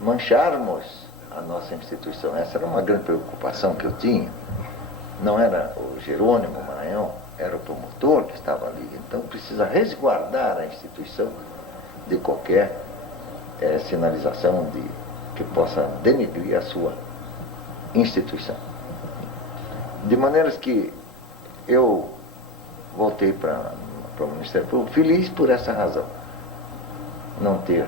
mancharmos a nossa instituição. Essa era uma grande preocupação que eu tinha. Não era o Jerônimo Maranhão, era o promotor que estava ali. Então precisa resguardar a instituição de qualquer sinalização que possa denegrir a sua instituição. De maneiras que eu voltei para o Ministério Público feliz por essa razão. Não ter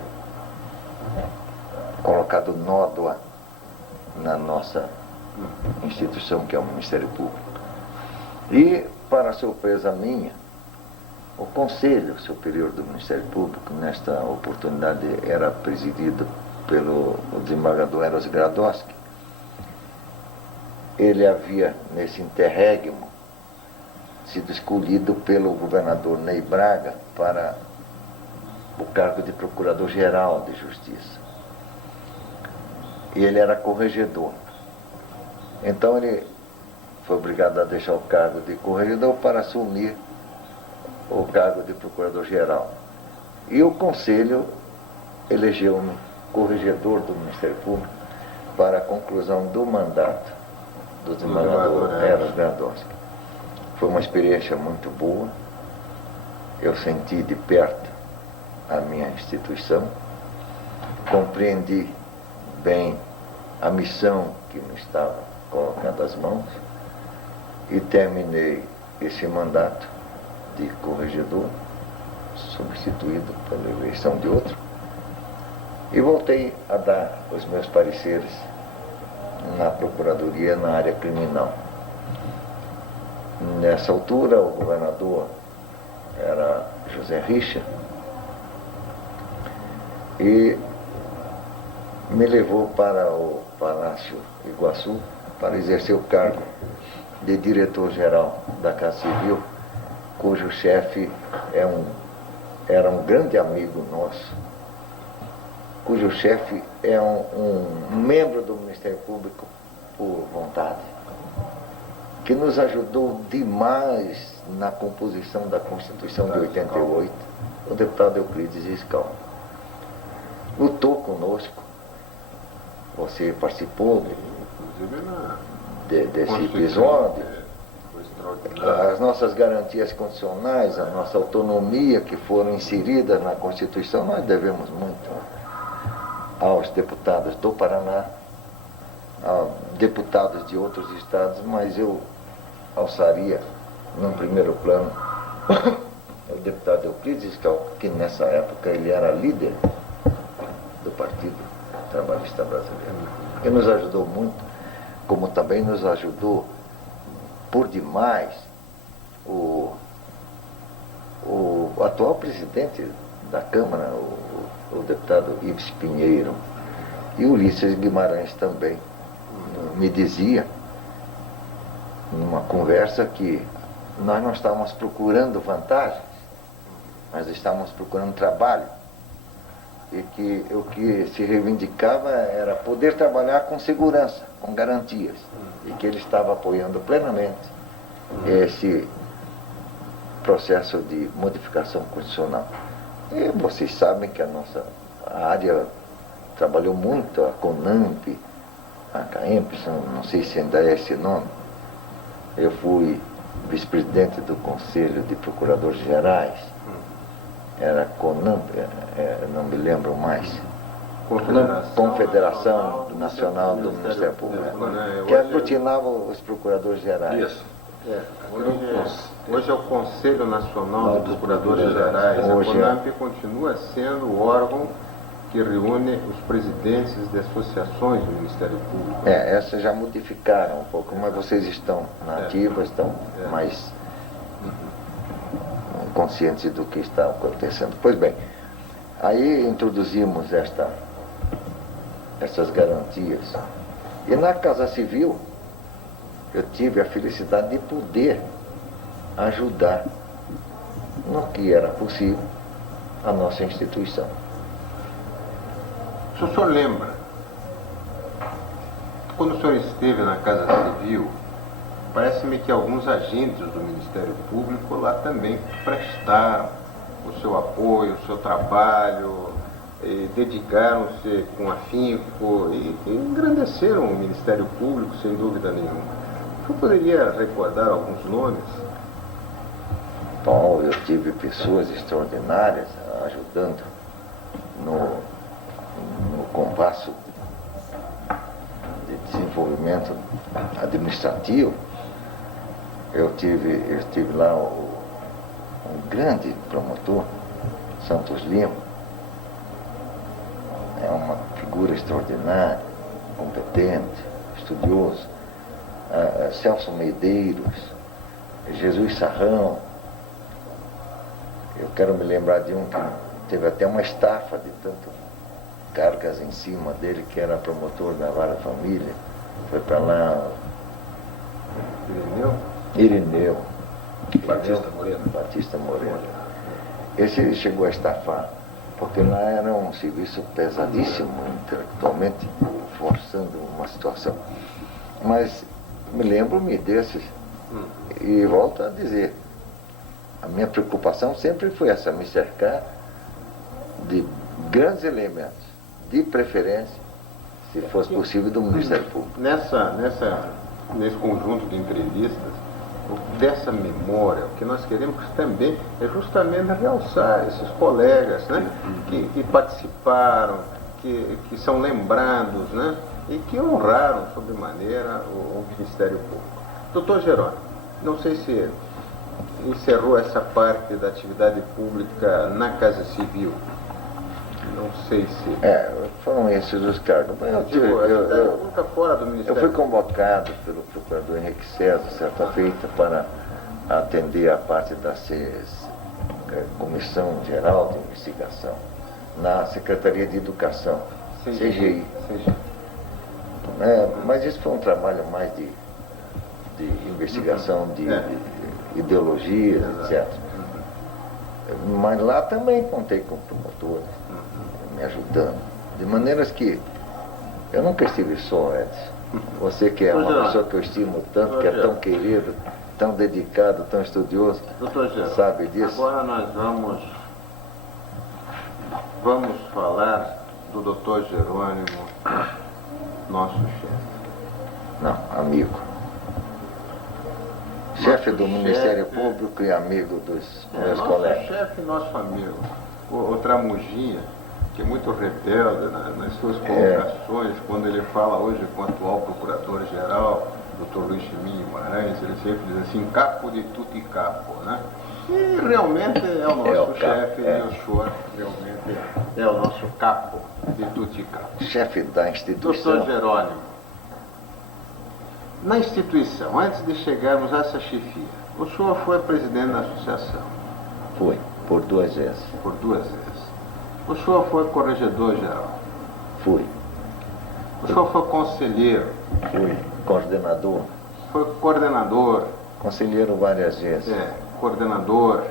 colocado nódoa na nossa instituição, que é o Ministério Público. E, para surpresa minha, o Conselho Superior do Ministério Público, nesta oportunidade, era presidido pelo desembargador Eros Gradowski. Ele havia, nesse interregno, sido escolhido pelo governador Ney Braga para o cargo de Procurador-Geral de Justiça. E ele era corregedor. Então ele foi obrigado a deixar o cargo de corregedor para assumir o cargo de Procurador-Geral. E o Conselho elegeu-me corregedor do Ministério Público para a conclusão do mandato do desembargador Eros Gradowski. Foi uma experiência muito boa. Eu senti de perto a minha instituição, compreendi bem a missão que me estava colocada às mãos e terminei esse mandato de corregedor, substituído pela eleição de outro, e voltei a dar os meus pareceres na Procuradoria na área criminal. Nessa altura, o governador era José Richa e me levou para o Palácio Iguaçu para exercer o cargo de diretor-geral da Casa Civil, cujo chefe era um grande amigo nosso, cujo chefe é um membro do Ministério Público por vontade, que nos ajudou demais na composição da Constituição de 88, o deputado Euclides Iscal. Lutou conosco, você participou desse episódio, as nossas garantias constitucionais, a nossa autonomia que foram inseridas na Constituição, nós devemos muito aos deputados do Paraná, a deputados de outros estados, mas eu alçaria, num primeiro plano, o deputado Euclides Iscal, que nessa época ele era líder do Partido Trabalhista Brasileiro, que nos ajudou muito, como também nos ajudou por demais o atual presidente da Câmara, o deputado Ives Pinheiro, e Ulisses Guimarães também. Me dizia, numa conversa, que nós não estávamos procurando vantagens, nós estávamos procurando trabalho e que o que se reivindicava era poder trabalhar com segurança, com garantias, e que ele estava apoiando plenamente esse processo de modificação constitucional. E vocês sabem que a nossa área trabalhou muito, a CONAMP, a CAEMP, não sei se ainda é esse nome. Eu fui vice-presidente do Conselho de Procuradores Gerais, era CONAMP, não me lembro mais. Confederação Nacional do Ministério Público, que aglutinava os procuradores gerais. Isso. Hoje é o Conselho Nacional de Procuradores Gerais. A CONAMP continua sendo o órgão que reúne os presidentes de associações do Ministério Público. Essas já modificaram um pouco, mas vocês estão na ativa, estão mais conscientes do que está acontecendo. Pois bem, aí introduzimos essas garantias. E na Casa Civil, eu tive a felicidade de poder ajudar, no que era possível, a nossa instituição. O senhor lembra, quando o senhor esteve na Casa Civil, parece-me que alguns agentes do Ministério Público lá também prestaram o seu apoio, o seu trabalho, dedicaram-se com afinco e engrandeceram o Ministério Público, sem dúvida nenhuma. O senhor poderia recordar alguns nomes? Bom, eu tive pessoas extraordinárias ajudando no compasso de desenvolvimento administrativo. Eu tive lá um grande promotor, Santos Lima, é uma figura extraordinária, competente, estudioso. Celso Medeiros, Jesus Sarrão. Eu quero me lembrar de um que teve até uma estafa de tanto cargas em cima dele, que era promotor da Vara Família. Foi para lá. Irineu. Batista Moreno. Esse chegou a estafar, porque lá era um serviço pesadíssimo, intelectualmente, forçando uma situação. Mas me lembro-me desses, e volto a dizer, a minha preocupação sempre foi essa, me cercar de grandes elementos, de preferência, se fosse possível, do Ministério Público. Nesse conjunto de entrevistas, dessa memória, o que nós queremos também é justamente realçar esses colegas, né, que participaram, que são lembrados, né, e que honraram sobremaneira o Ministério Público. Doutor Jerônimo, não sei se encerrou essa parte da atividade pública na Casa Civil. Não sei se... foram esses os cargos. Nunca fora do Ministério. Eu fui convocado pelo procurador Henrique César, certa feita, para atender a parte da Comissão Geral de Investigação, na Secretaria de Educação, CGI. Mas isso foi um trabalho mais de investigação de ideologias, etc. Mas lá também contei com promotores me ajudando, de maneiras que eu nunca estive só, Edson. Você que é uma pessoa que eu estimo tanto, que é tão querido, tão dedicado, tão estudioso, sabe disso. Agora nós vamos falar do doutor Jerônimo, nosso chefe. Não, amigo. Chefe do Ministério Público e amigo dos meus colegas. Nosso chefe e nosso amigo. O Tramuginha, que é muito rebelde nas suas colocações, quando ele fala hoje com o atual procurador-geral, Dr. Luiz Chiminho Guimarães, ele sempre diz assim, capo de tutti capo, né? E realmente é o nosso chefe, e o senhor realmente é o nosso capo de tutti capo. Chefe da instituição. Doutor Jerônimo, na instituição, antes de chegarmos a essa chefia, o senhor foi presidente da associação? Foi, por 2 vezes. Por 2 vezes. O senhor foi corregedor-geral? Fui. O senhor foi conselheiro? Fui. Coordenador? Foi coordenador? Conselheiro várias vezes. Coordenador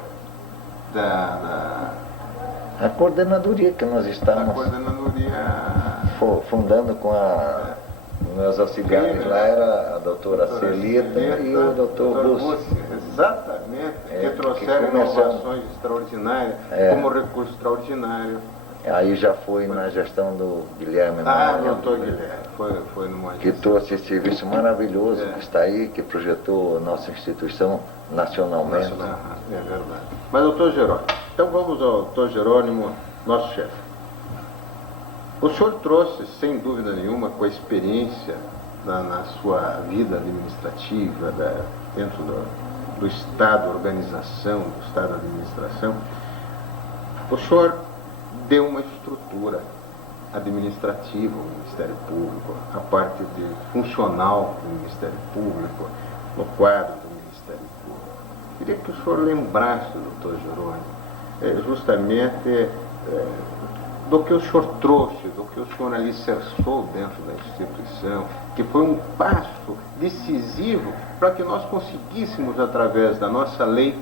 A coordenadoria que nós A estamos coordenadoria... fundando com meus auxiliares lá, era a doutora Celita e o doutor Bussi. Exatamente, que trouxeram inovações extraordinárias, como recurso extraordinário. Aí já foi na gestão do Guilherme doutor Guilherme, foi numa que trouxe esse serviço maravilhoso que está aí, que projetou a nossa instituição nacionalmente. É verdade. Mas, doutor Jerônimo, então vamos ao doutor Jerônimo, nosso chefe. O senhor trouxe, sem dúvida nenhuma, com a experiência na sua vida administrativa, dentro do Estado, organização, do Estado, administração, o senhor deu uma estrutura administrativa ao Ministério Público, a parte funcional do Ministério Público, no quadro do Ministério Público. Queria que o senhor lembrasse, doutor Jerônimo, justamente do que o senhor trouxe, do que o senhor alicerçou dentro da instituição, que foi um passo decisivo para que nós conseguíssemos, através da nossa lei,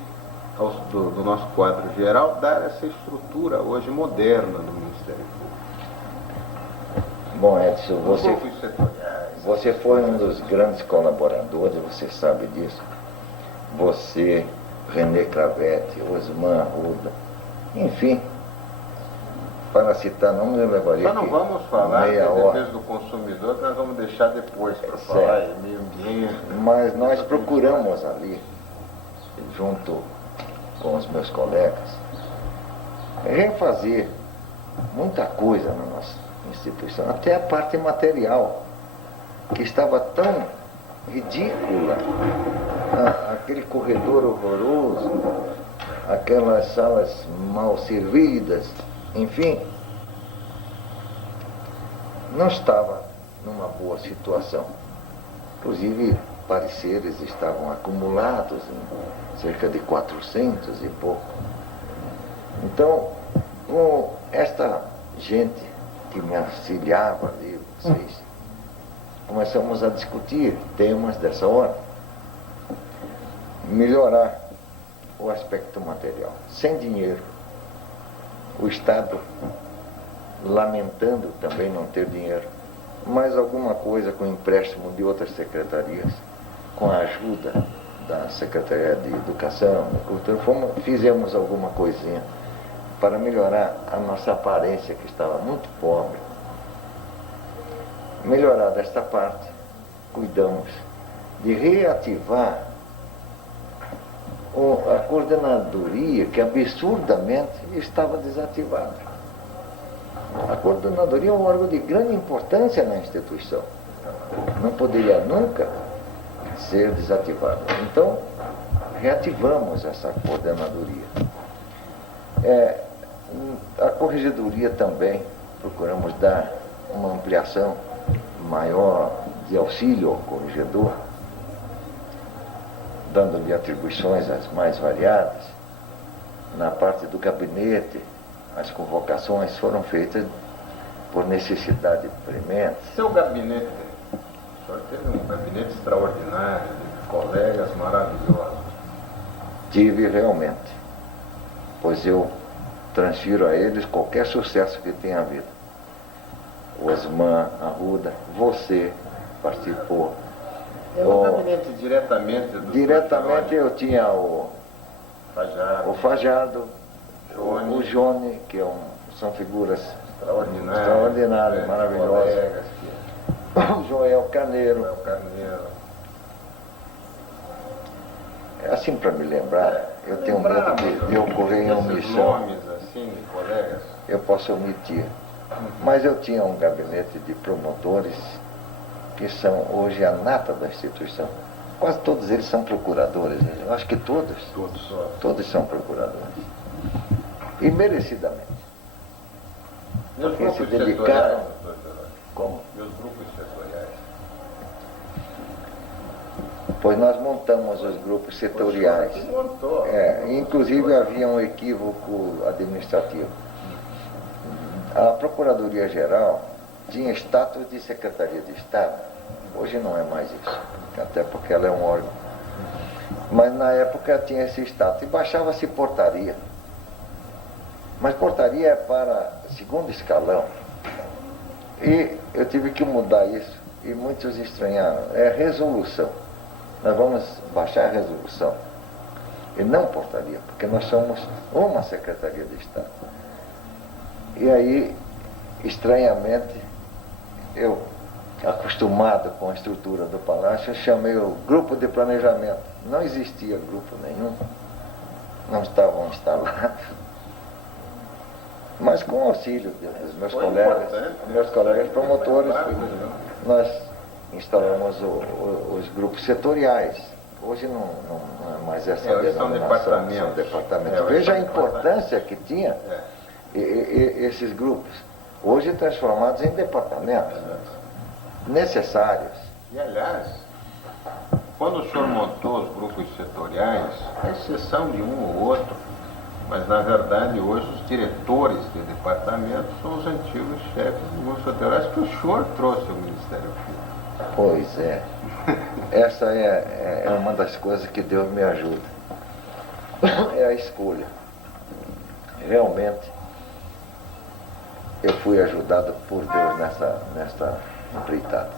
do nosso quadro geral, dar essa estrutura hoje moderna do Ministério Público. Bom, Edson, você foi um dos grandes colaboradores, você sabe disso. Você, René Cravete, Osman Arruda, enfim, para citar nomes eu levaria. Só não vamos falar meia de hora. defesa do consumidor, que nós vamos deixar depois para falar em meio ambiente. Mas nós procuramos ali, junto com os meus colegas, refazer muita coisa na nossa instituição, até a parte material, que estava tão ridícula, aquele corredor horroroso, aquelas salas mal servidas, enfim, não estava numa boa situação. Inclusive, pareceres estavam acumulados, em cerca de 400 e pouco. Então, com esta gente que me auxiliava ali, vocês, começamos a discutir temas dessa hora, melhorar o aspecto material. Sem dinheiro, o Estado lamentando também não ter dinheiro, mas alguma coisa com empréstimo de outras secretarias, com a ajuda da Secretaria de Educação, da Cultura, fizemos alguma coisinha para melhorar a nossa aparência, que estava muito pobre. Melhorar desta parte, cuidamos de reativar a coordenadoria, que absurdamente estava desativada. A coordenadoria é um órgão de grande importância na instituição. Não poderia nunca ser desativada. Então, reativamos essa coordenadoria. A corregedoria também, procuramos dar uma ampliação maior de auxílio ao corregedor, dando-lhe atribuições as mais variadas. Na parte do gabinete, as convocações foram feitas por necessidade premente. Seu gabinete, o senhor teve um gabinete extraordinário, de colegas maravilhosos. Tive realmente, pois eu transfiro a eles qualquer sucesso que tenha havido. Osman Arruda, você participou. O gabinete diretamente do... Diretamente eu tinha o Fajardo, o Johnny, que são figuras extraordinárias, maravilhosas. O Joel Carneiro. Assim, para me lembrar, eu tenho medo de ocorrer em omissão. Nomes assim, de colegas. Eu posso omitir. Mas eu tinha um gabinete de promotores que são hoje a nata da instituição. Quase todos eles são procuradores. Eu acho que todos são procuradores. E merecidamente. E os grupos se dedicaram. setoriais, doutor Jerônimo? Como? E os grupos setoriais? Pois nós montamos os grupos setoriais. O senhor que montou. Inclusive havia um equívoco administrativo. A Procuradoria-Geral tinha status de Secretaria de Estado. Hoje não é mais isso, até porque ela é um órgão. Mas na época tinha esse status e baixava-se portaria. Mas portaria é para segundo escalão. E eu tive que mudar isso, e muitos estranharam. É resolução. Nós vamos baixar a resolução, e não portaria, porque nós somos uma Secretaria de Estado. E aí, estranhamente, eu, acostumado com a estrutura do Palácio, eu chamei o grupo de planejamento. Não existia grupo nenhum, não estavam instalados. Mas com o auxílio dos meus colegas promotores, nós instalamos os grupos setoriais. Hoje não é mais essa denominação, são departamentos. Veja a importância que tinha esses grupos, hoje transformados em departamentos necessários. E, aliás, quando o senhor montou os grupos setoriais, a exceção de um ou outro, mas, na verdade, hoje os diretores de departamento são os antigos chefes dos grupos setoriais que o senhor trouxe ao Ministério Público. Pois é. Essa é uma das coisas que Deus me ajuda. É a escolha. Realmente, eu fui ajudado por Deus nesta empreitada.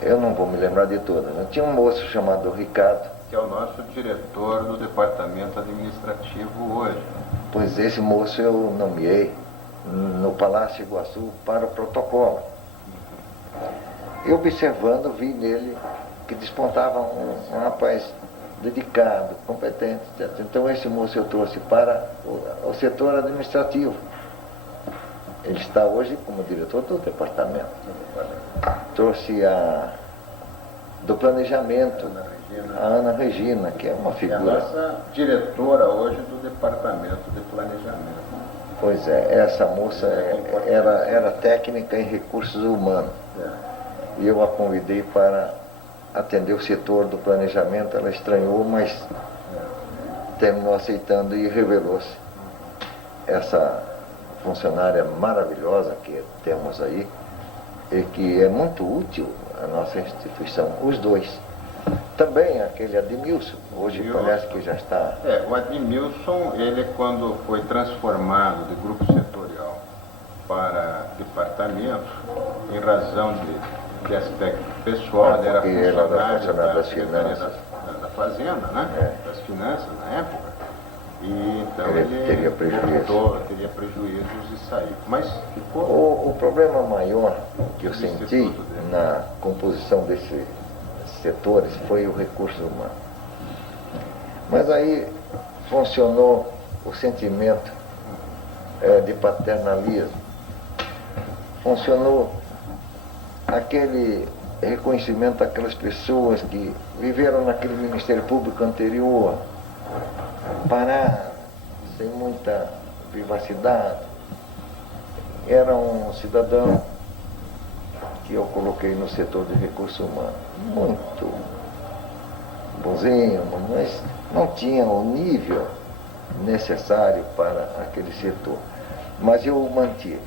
Eu não vou me lembrar de todas. Né? Tinha um moço chamado Ricardo, que é o nosso diretor do departamento administrativo hoje. Pois esse moço eu nomeei no Palácio Iguaçu para o protocolo. E observando, vi nele que despontava um rapaz dedicado, competente, etc. Então esse moço eu trouxe para o setor administrativo. Ele está hoje como diretor do departamento. Trouxe do planejamento, a Ana Regina, que é uma figura. É a nossa diretora hoje do departamento de planejamento. Pois é, essa moça era técnica em recursos humanos. E eu a convidei para atender o setor do planejamento. Ela estranhou, mas terminou aceitando e revelou-se essa funcionária maravilhosa que temos aí e que é muito útil à nossa instituição, os dois. Também aquele Admilson, hoje parece que já está... O Admilson, ele quando foi transformado de grupo setorial para departamento, em razão de aspecto pessoal, ele era funcionário das finanças. Da Fazenda, né? Das finanças na época. E então ele teria prejuízos e saiu. Mas ficou... O problema maior que eu senti na composição desses setores foi o recurso humano. Mas aí funcionou o sentimento de paternalismo, funcionou aquele reconhecimento daquelas pessoas que viveram naquele Ministério Público anterior, pararam, sem muita vivacidade. Era um cidadão que eu coloquei no setor de recursos humanos, muito bonzinho, mas não tinha o nível necessário para aquele setor. Mas eu o mantive.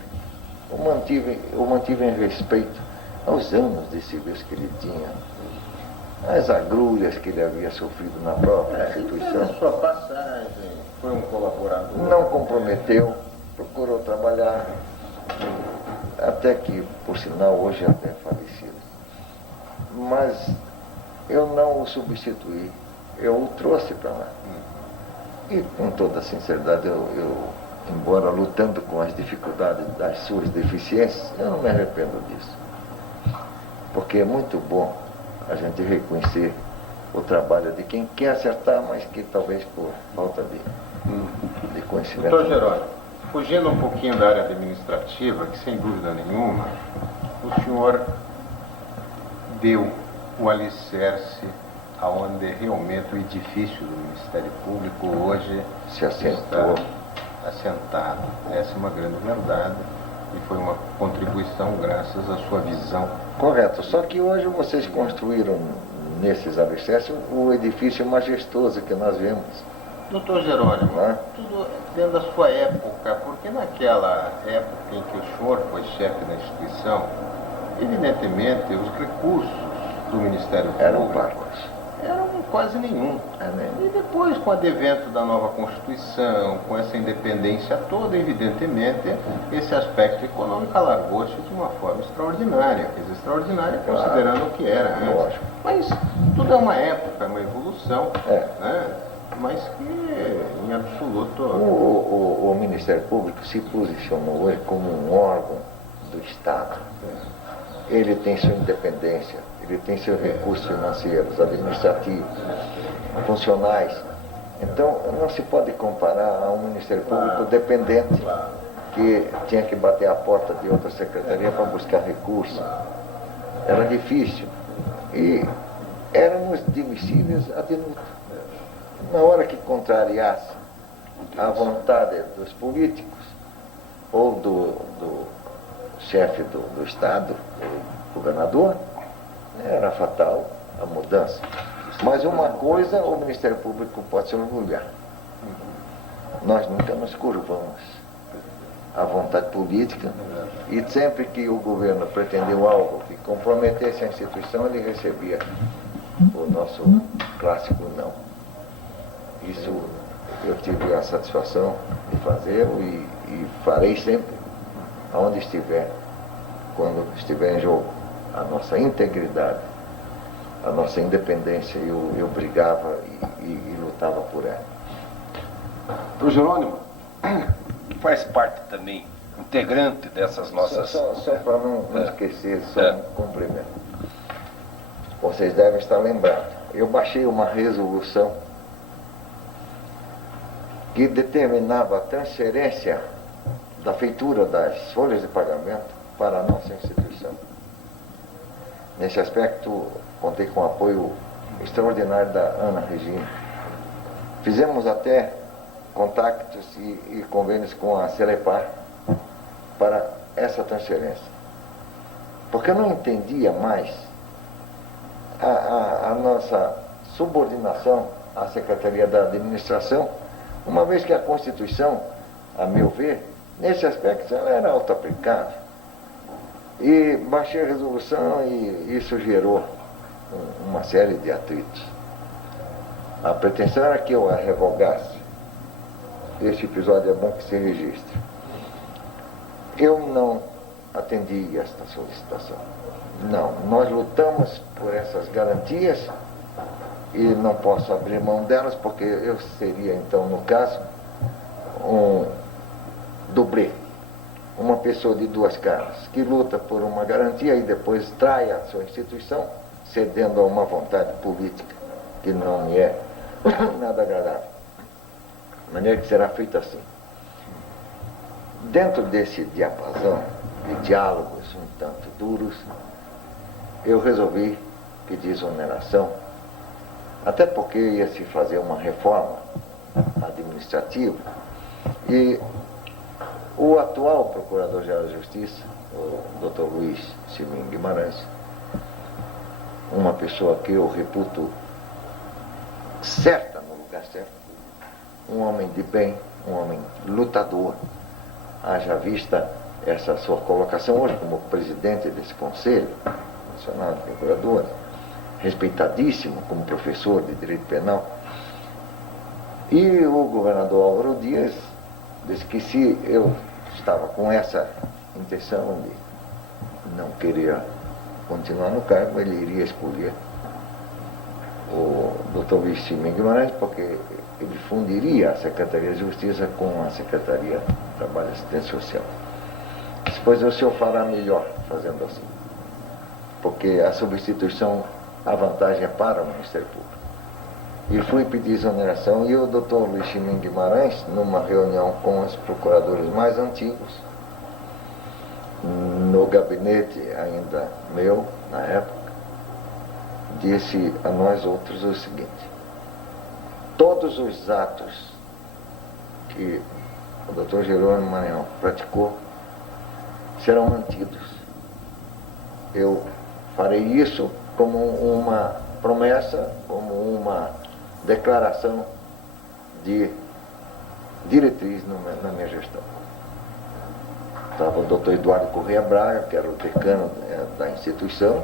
O mantive em respeito aos anos de serviço que ele tinha, as agrulhas que ele havia sofrido na própria instituição. A sua passagem, foi um colaborador. Não comprometeu, procurou trabalhar, até que, por sinal, hoje até é falecido. Mas eu não o substituí, eu o trouxe para lá. E com toda sinceridade, eu, embora lutando com as dificuldades das suas deficiências, eu não me arrependo disso. Porque é muito bom a gente reconhecer o trabalho de quem quer acertar, mas que talvez por falta de conhecimento. Doutor Jerônimo, fugindo um pouquinho da área administrativa, que sem dúvida nenhuma, o senhor deu o alicerce aonde realmente o edifício do Ministério Público hoje se assentou. Está assentado. Essa é uma grande verdade e foi uma contribuição graças à sua visão. Correto, só que hoje vocês construíram nesses alicerces o edifício majestoso que nós vemos. Doutor Jerônimo, tudo dentro da sua época, porque naquela época em que o senhor foi chefe da instituição, evidentemente os recursos do Ministério Público eram parcos. Eram quase nenhum. E depois, com o advento da nova Constituição, com essa independência toda, evidentemente, esse aspecto econômico alargou-se de uma forma extraordinária. Quer dizer, extraordinária considerando o que era antes. Mas tudo é uma época, é uma evolução, né? Mas que, em absoluto... O Ministério Público se posicionou hoje como um órgão do Estado. Ele tem sua independência, ele tem seus recursos financeiros, administrativos, funcionais. Então, não se pode comparar a um Ministério Público dependente que tinha que bater a porta de outra secretaria para buscar recursos. Era difícil. E éramos admissíveis a denuta. Na hora que contrariasse a vontade dos políticos ou do chefe do Estado, o governador, era fatal a mudança. Mas uma coisa o Ministério Público pode se orgulhar. Nós nunca nos curvamos à vontade política e sempre que o governo pretendeu algo que comprometesse a instituição, ele recebia o nosso clássico não. Isso eu tive a satisfação de fazer e farei sempre, aonde estiver, quando estiver em jogo a nossa integridade, a nossa independência, eu brigava e lutava por ela. Pro Jerônimo, que faz parte também, integrante dessas nossas... Só para não esquecer, só um cumprimento. Vocês devem estar lembrando, eu baixei uma resolução que determinava a transferência da feitura das folhas de pagamento para a nossa instituição. Nesse aspecto, contei com o apoio extraordinário da Ana Regina. Fizemos até contactos e convênios com a Celepar para essa transferência. Porque eu não entendia mais a nossa subordinação à Secretaria da Administração, uma vez que a Constituição, a meu ver, nesse aspecto ela era auto-aplicável. E baixei a resolução e isso gerou uma série de atritos. A pretensão era que eu a revogasse. Este episódio é bom que se registre. Eu não atendi esta solicitação. Não, nós lutamos por essas garantias e não posso abrir mão delas porque eu seria então, no caso, um dublê. Uma pessoa de duas caras, que luta por uma garantia e depois trai a sua instituição, cedendo a uma vontade política que não me é nada agradável. De maneira que será feito assim. Dentro desse diapasão de diálogos um tanto duros, eu resolvi pedir exoneração, até porque ia se fazer uma reforma administrativa e o atual Procurador-Geral da Justiça, o Dr. Luiz Simim Guimarães, uma pessoa que eu reputo certa no lugar certo, um homem de bem, um homem lutador, haja vista essa sua colocação hoje como presidente desse Conselho Nacional de Procuradores, respeitadíssimo como professor de Direito Penal, e o governador Álvaro Dias disse que se eu estava com essa intenção de não querer continuar no cargo, ele iria escolher o Dr. Luiz Simim Guimarães, porque ele fundiria a Secretaria de Justiça com a Secretaria de Trabalho e Assistência Social. Depois o senhor fará melhor fazendo assim, porque a substituição, a vantagem é para o Ministério Público. E fui pedir exoneração e o Dr. Luiz Simim Guimarães, numa reunião com os procuradores mais antigos, no gabinete ainda meu, na época, disse a nós outros o seguinte: todos os atos que o Dr. Jerônimo Maranhão praticou serão mantidos. Eu farei isso como uma promessa, como uma declaração de diretriz na minha gestão. Estava o Dr. Eduardo Correia Braga, que era o decano da instituição,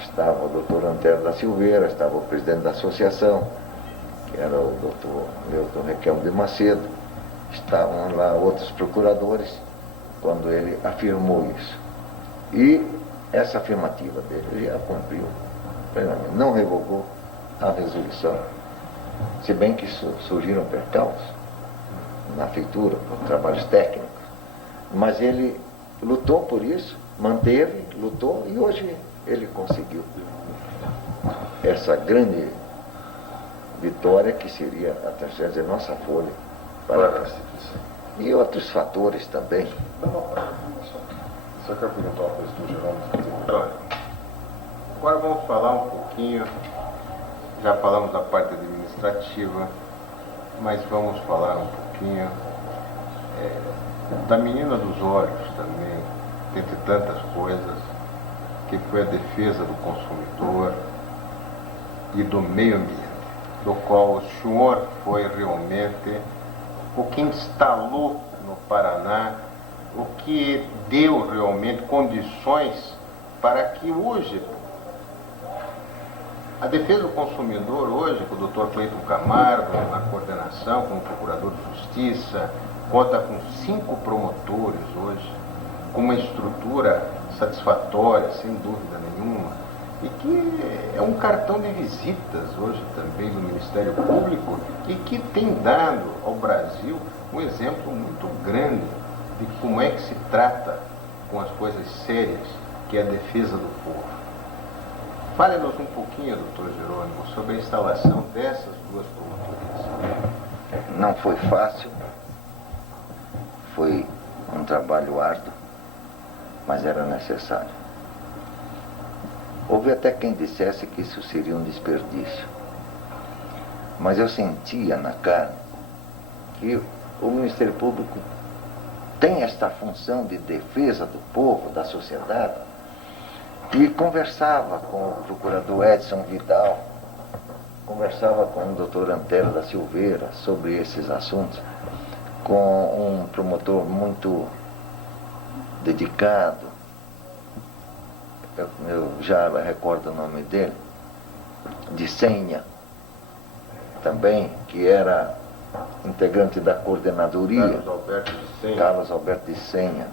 estava o doutor Antero da Silveira, estava o presidente da associação, que era o doutor Milton Requelme de Macedo, estavam lá outros procuradores, quando ele afirmou isso. E essa afirmativa dele ele já cumpriu plenamente, não revogou a resolução, se bem que surgiram percalços na feitura, por trabalhos técnicos, mas ele lutou por isso, manteve, lutou, e hoje ele conseguiu essa grande vitória que seria a tragédia de nossa folha para a Constituição. E outros fatores também. Só quero perguntar uma coisa do Jerônimo. Agora vamos falar um pouquinho, já falamos da parte administrativa, mas vamos falar um pouquinho da menina dos olhos também, entre tantas coisas, que foi a defesa do consumidor e do meio ambiente, do qual o senhor foi realmente o que instalou no Paraná, o que deu realmente condições para que hoje a defesa do consumidor hoje, com o doutor Cleiton Camargo na coordenação, como procurador de justiça, conta com 5 promotores hoje, com uma estrutura satisfatória, sem dúvida nenhuma, e que é um cartão de visitas hoje também do Ministério Público e que tem dado ao Brasil um exemplo muito grande de como é que se trata com as coisas sérias, que é a defesa do povo. Fale-nos um pouquinho, doutor Jerônimo, sobre a instalação dessas 2 promotorias. Não foi fácil, foi um trabalho árduo, mas era necessário. Houve até quem dissesse que isso seria um desperdício. Mas eu sentia na carne que o Ministério Público tem esta função de defesa do povo, da sociedade, e conversava com o procurador Edson Vidal, conversava com o doutor Antero da Silveira sobre esses assuntos, com um promotor muito dedicado, eu já recordo o nome dele, de Senha, também, que era integrante da coordenadoria, Carlos Alberto de Senha.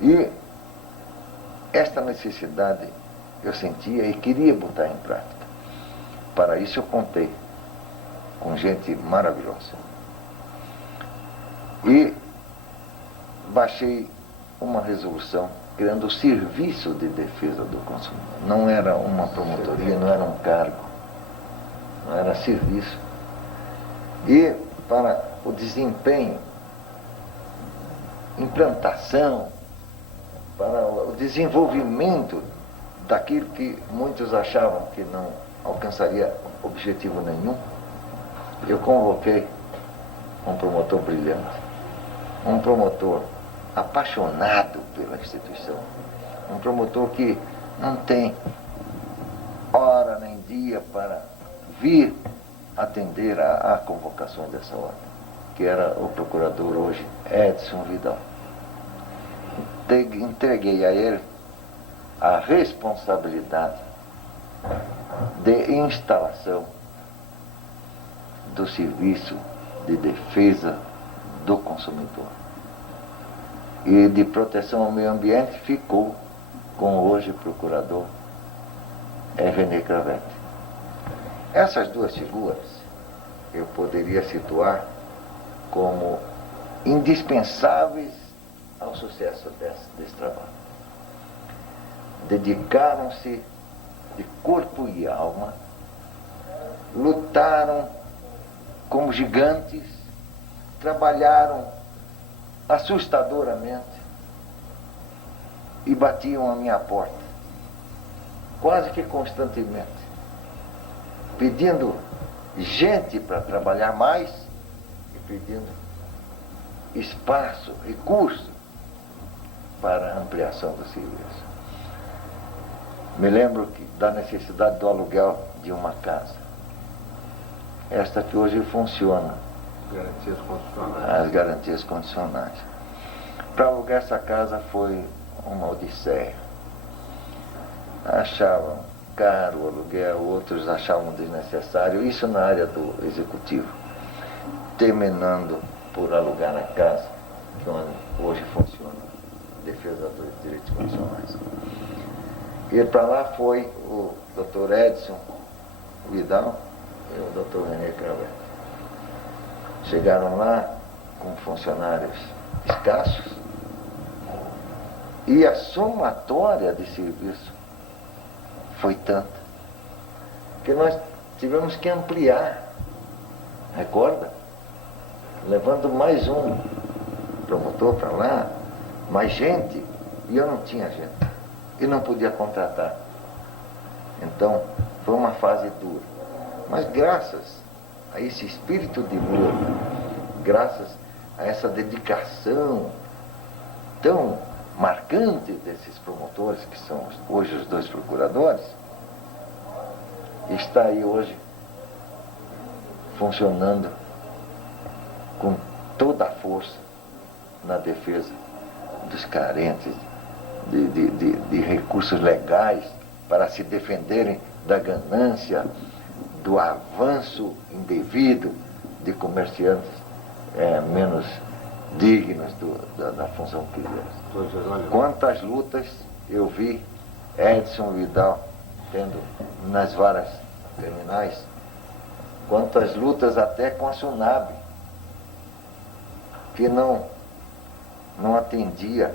E esta necessidade eu sentia e queria botar em prática. Para isso eu contei com gente maravilhosa. E baixei uma resolução criando o Serviço de Defesa do Consumidor. Não era uma promotoria, não era um cargo, não era serviço. E para o desempenho, implantação, para o desenvolvimento daquilo que muitos achavam que não alcançaria objetivo nenhum, eu convoquei um promotor brilhante, um promotor apaixonado pela instituição, um promotor que não tem hora nem dia para vir atender a convocações dessa ordem, que era o procurador hoje, Edson Vidal. Entreguei a ele a responsabilidade de instalação do Serviço de Defesa do Consumidor. E de proteção ao meio ambiente ficou com o hoje procurador René Cravete. Essas 2 figuras eu poderia situar como indispensáveis ao sucesso desse trabalho. Dedicaram-se de corpo e alma, lutaram como gigantes, trabalharam assustadoramente e batiam à minha porta, quase que constantemente, pedindo gente para trabalhar mais e pedindo espaço, recurso para a ampliação do serviço. Me lembro da necessidade do aluguel de uma casa. Esta que hoje funciona. Garantias condicionais. As garantias condicionais. Para alugar essa casa foi uma odisseia. achavam caro o aluguel, outros achavam desnecessário, isso na área do executivo, terminando por alugar a casa, que é onde hoje funciona a defesa dos direitos constitucionais. E para lá foi o Dr. Edson Vidal e o Dr. René Cravé. Chegaram lá com funcionários escassos e a somatória de serviço foi tanta que nós tivemos que ampliar, recorda? Levando mais um promotor para lá, mais gente, e eu não tinha gente, e não podia contratar. Então, foi uma fase dura. Mas graças a esse espírito de luta, graças a essa dedicação tão marcante desses promotores, que são hoje os 2 procuradores, está aí hoje funcionando com toda a força na defesa dos carentes de recursos legais para se defenderem da ganância, do avanço indevido de comerciantes menos dignos da função que exercem. Quantas lutas eu vi Edson Vidal tendo nas varas criminais, quantas lutas até com a Sunab, que não atendia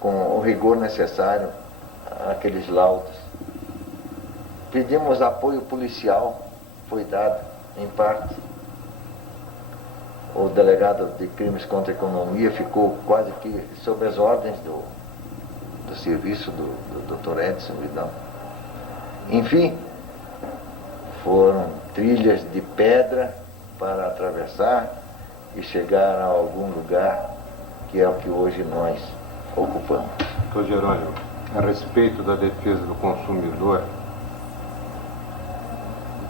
com o rigor necessário àqueles laudos. Pedimos apoio policial, foi dado em parte. O delegado de crimes contra a economia ficou quase que sob as ordens do serviço do Dr. Edson Vidal. Enfim, foram trilhas de pedra para atravessar e chegar a algum lugar que é o que hoje nós ocupamos. Doutor Jerônimo, a respeito da defesa do consumidor,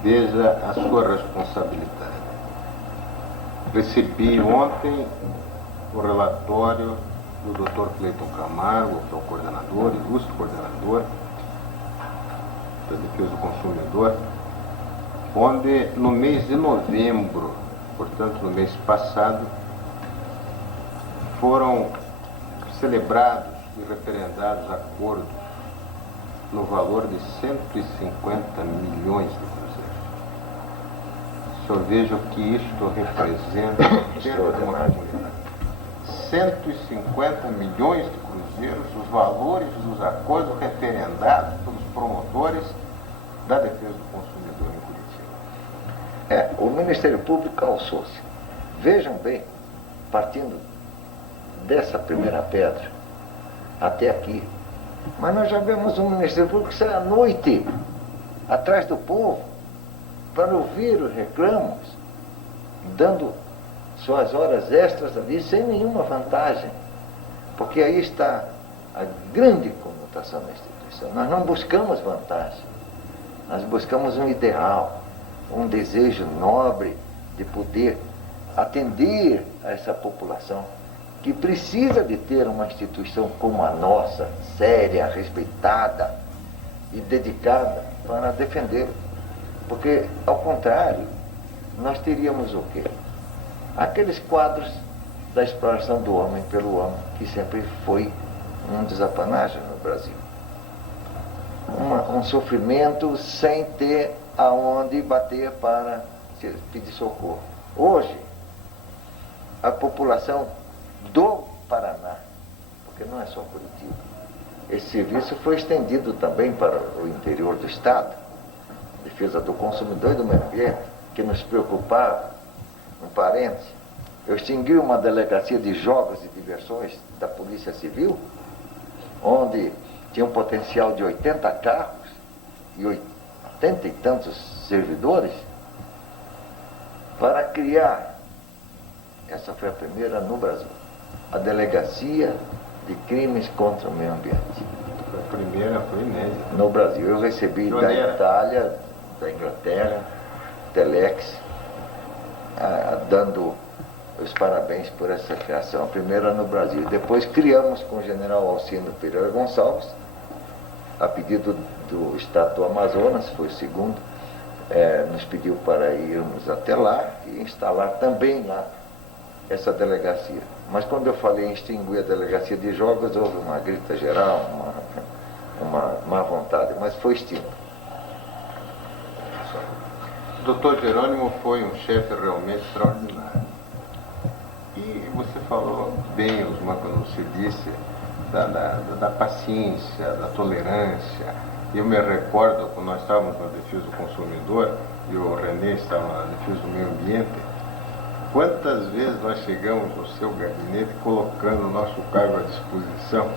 veja a sua responsabilidade. Recebi ontem o relatório do Dr. Cleiton Camargo, que é o coordenador, ilustre coordenador da defesa do consumidor, onde no mês de novembro, portanto no mês passado, foram celebrados e referendados acordos no valor de 150 milhões de cruzeiros. Só veja o que isto representa dentro de uma comunidade. 150 milhões de cruzeiros, os valores dos acordos referendados pelos promotores da defesa do consumidor em Curitiba. O Ministério Público alçou-se. Vejam bem, partindo dessa primeira pedra até aqui, mas nós já vemos o Ministério Público sair à noite atrás do povo para ouvir os reclamos, dando suas horas extras ali sem nenhuma vantagem, porque aí está a grande conotação da instituição. Nós não buscamos vantagem, nós buscamos um ideal, um desejo nobre de poder atender a essa população que precisa de ter uma instituição como a nossa, séria, respeitada e dedicada para defender. Porque, ao contrário, nós teríamos o quê? Aqueles quadros da exploração do homem pelo homem, que sempre foi um desapanágio no Brasil. Um sofrimento sem ter aonde bater para pedir socorro. Hoje, a população do Paraná, porque não é só Curitiba, esse serviço foi estendido também para o interior do Estado, defesa do consumidor e do meio ambiente, que nos preocupava. Um parêntese, eu extingui uma delegacia de jogos e diversões da Polícia Civil, onde tinha um potencial de 80 carros e 80 e tantos servidores, para criar, essa foi a primeira no Brasil, a Delegacia de Crimes contra o Meio Ambiente. A primeira foi inédita. No Brasil. Eu recebi da Itália, da Inglaterra, Telex, dando os parabéns por essa criação, a primeira no Brasil. Depois criamos com o general Alcino Pereira Gonçalves a pedido do Estado do Amazonas, foi o segundo, nos pediu para irmos até lá e instalar também lá essa delegacia. Mas quando eu falei em extinguir a delegacia de jogos, houve uma grita geral, uma má vontade, mas foi extinto. O Dr. Jerônimo foi um chefe realmente extraordinário. E você falou bem, Osmar, quando você disse da paciência, da tolerância. Eu me recordo quando nós estávamos na defesa do consumidor e o René estava na defesa do meio ambiente, quantas vezes nós chegamos no seu gabinete colocando o nosso cargo à disposição,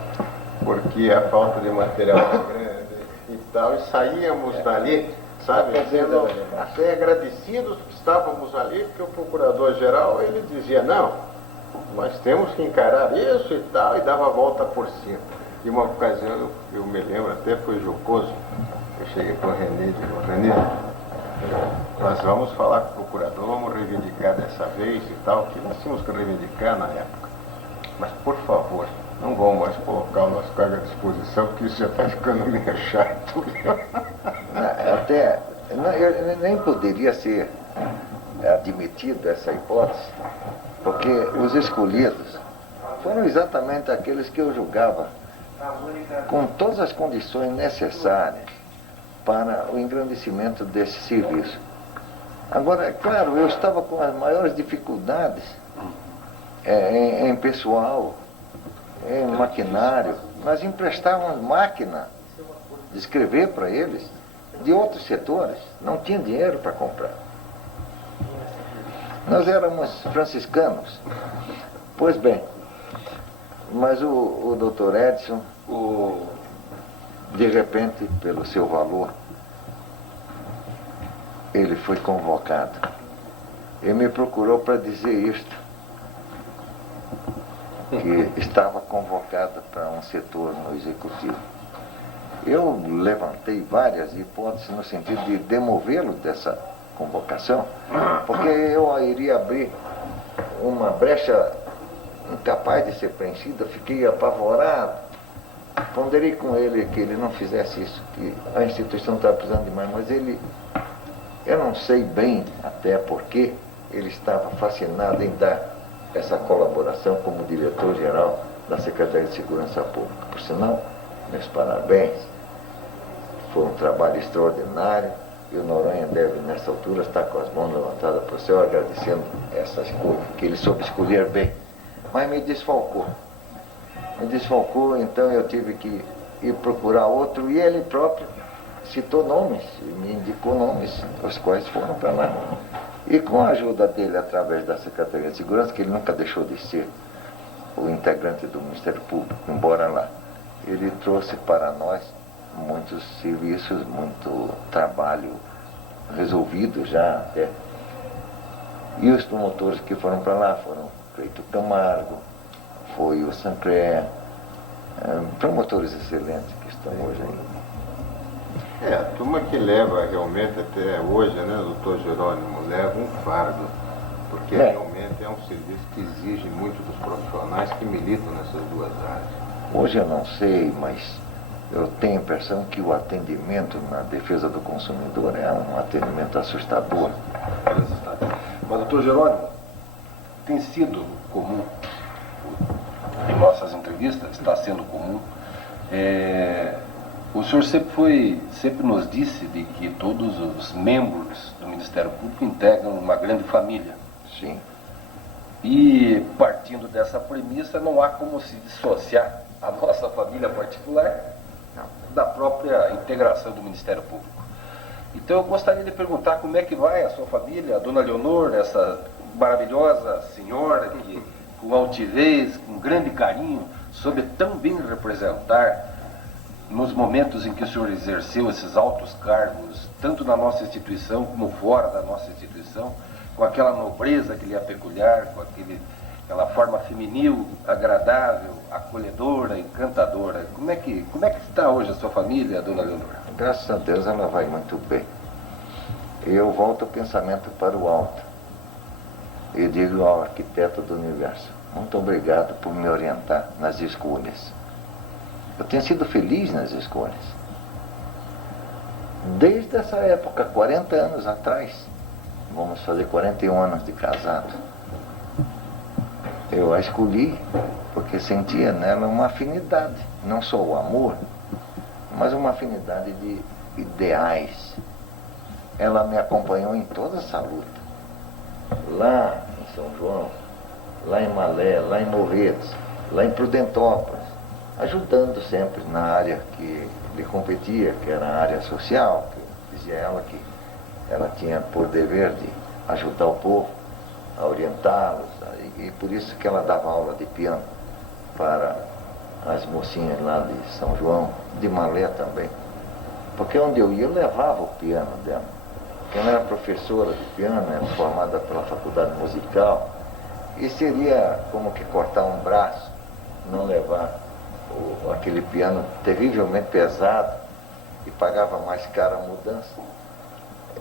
porque a falta de material era grande e tal, e saíamos dali, sabe, sendo até agradecidos que estávamos ali, porque o procurador-geral, ele dizia, não, nós temos que encarar isso e tal, e dava a volta por cima. E uma ocasião, eu me lembro, até foi jocoso, eu cheguei para o René e digo, René, nós vamos falar com o procurador, vamos reivindicar dessa vez e tal, que nós tínhamos que reivindicar na época. Mas, por favor, não vão mais colocar o nosso cargo à disposição, porque isso já está ficando meio chato. Até, nem poderia ser admitida essa hipótese, porque os escolhidos foram exatamente aqueles que eu julgava com todas as condições necessárias para o engrandecimento desse serviço. Agora, é claro, eu estava com as maiores dificuldades em pessoal, em maquinário. Nós emprestávamos máquina de escrever para eles de outros setores, não tinha dinheiro para comprar. Nós éramos franciscanos. Pois bem, mas o Dr. Edson, de repente, pelo seu valor, ele foi convocado. Ele me procurou para dizer isto, que estava convocado para um setor no executivo. Eu levantei várias hipóteses no sentido de demovê-lo dessa convocação, porque eu iria abrir uma brecha incapaz de ser preenchida. Fiquei apavorado. Ponderei com ele que ele não fizesse isso, que a instituição estava precisando de mais, mas eu não sei bem até porque ele estava fascinado em dar essa colaboração como diretor-geral da Secretaria de Segurança Pública. Por sinal, meus parabéns. Foi um trabalho extraordinário e o Noronha deve, nessa altura, estar com as mãos levantadas para o céu, agradecendo essas coisas, que ele soube escolher bem. Mas me desfalcou. Então eu tive que ir procurar outro, e ele próprio citou nomes, me indicou nomes, os quais foram para lá. E com a ajuda dele, através da Secretaria de Segurança, que ele nunca deixou de ser o integrante do Ministério Público, embora lá, ele trouxe para nós muitos serviços, muito trabalho resolvido já até. E os promotores que foram para lá foram o Cleito Camargo, foi o Sancler, promotores excelentes que estão hoje aí. A turma que leva realmente até hoje, né, doutor Jerônimo, leva um fardo, porque realmente é um serviço que exige muito dos profissionais que militam nessas duas áreas. Hoje eu não sei, mas eu tenho a impressão que o atendimento na defesa do consumidor é um atendimento assustador. Mas, doutor Jerônimo, tem sido comum, em nossas entrevistas, está sendo comum, o senhor sempre nos disse de que todos os membros do Ministério Público integram uma grande família. Sim. E, partindo dessa premissa, não há como se dissociar a nossa família particular da própria integração do Ministério Público. Então eu gostaria de perguntar como é que vai a sua família, a dona Leonor, essa maravilhosa senhora que, com altivez, com grande carinho, soube tão bem representar nos momentos em que o senhor exerceu esses altos cargos, tanto na nossa instituição como fora da nossa instituição, com aquela nobreza que lhe é peculiar, com aquela forma feminil, agradável, acolhedora, encantadora. Como é que está hoje a sua família, dona Leonor? Graças a Deus ela vai muito bem. Eu volto o pensamento para o alto e digo ao arquiteto do universo: muito obrigado por me orientar nas escolhas. Eu tenho sido feliz nas escolhas. Desde essa época, 40 anos atrás, vamos fazer 41 anos de casado, eu a escolhi porque sentia nela uma afinidade, não só o amor, mas uma afinidade de ideais. Ela me acompanhou em toda essa luta. Lá em São João, lá em Malé, lá em Morretes, lá em Prudentópolis, ajudando sempre na área que lhe competia, que era a área social, que dizia ela que ela tinha por dever de ajudar o povo, a orientá-los, e por isso que ela dava aula de piano para as mocinhas lá de São João, de Malé também. Porque onde eu ia, eu levava o piano dela. Porque ela era professora de piano, era formada pela faculdade musical, e seria como que cortar um braço, não levar aquele piano terrivelmente pesado, e pagava mais cara a mudança,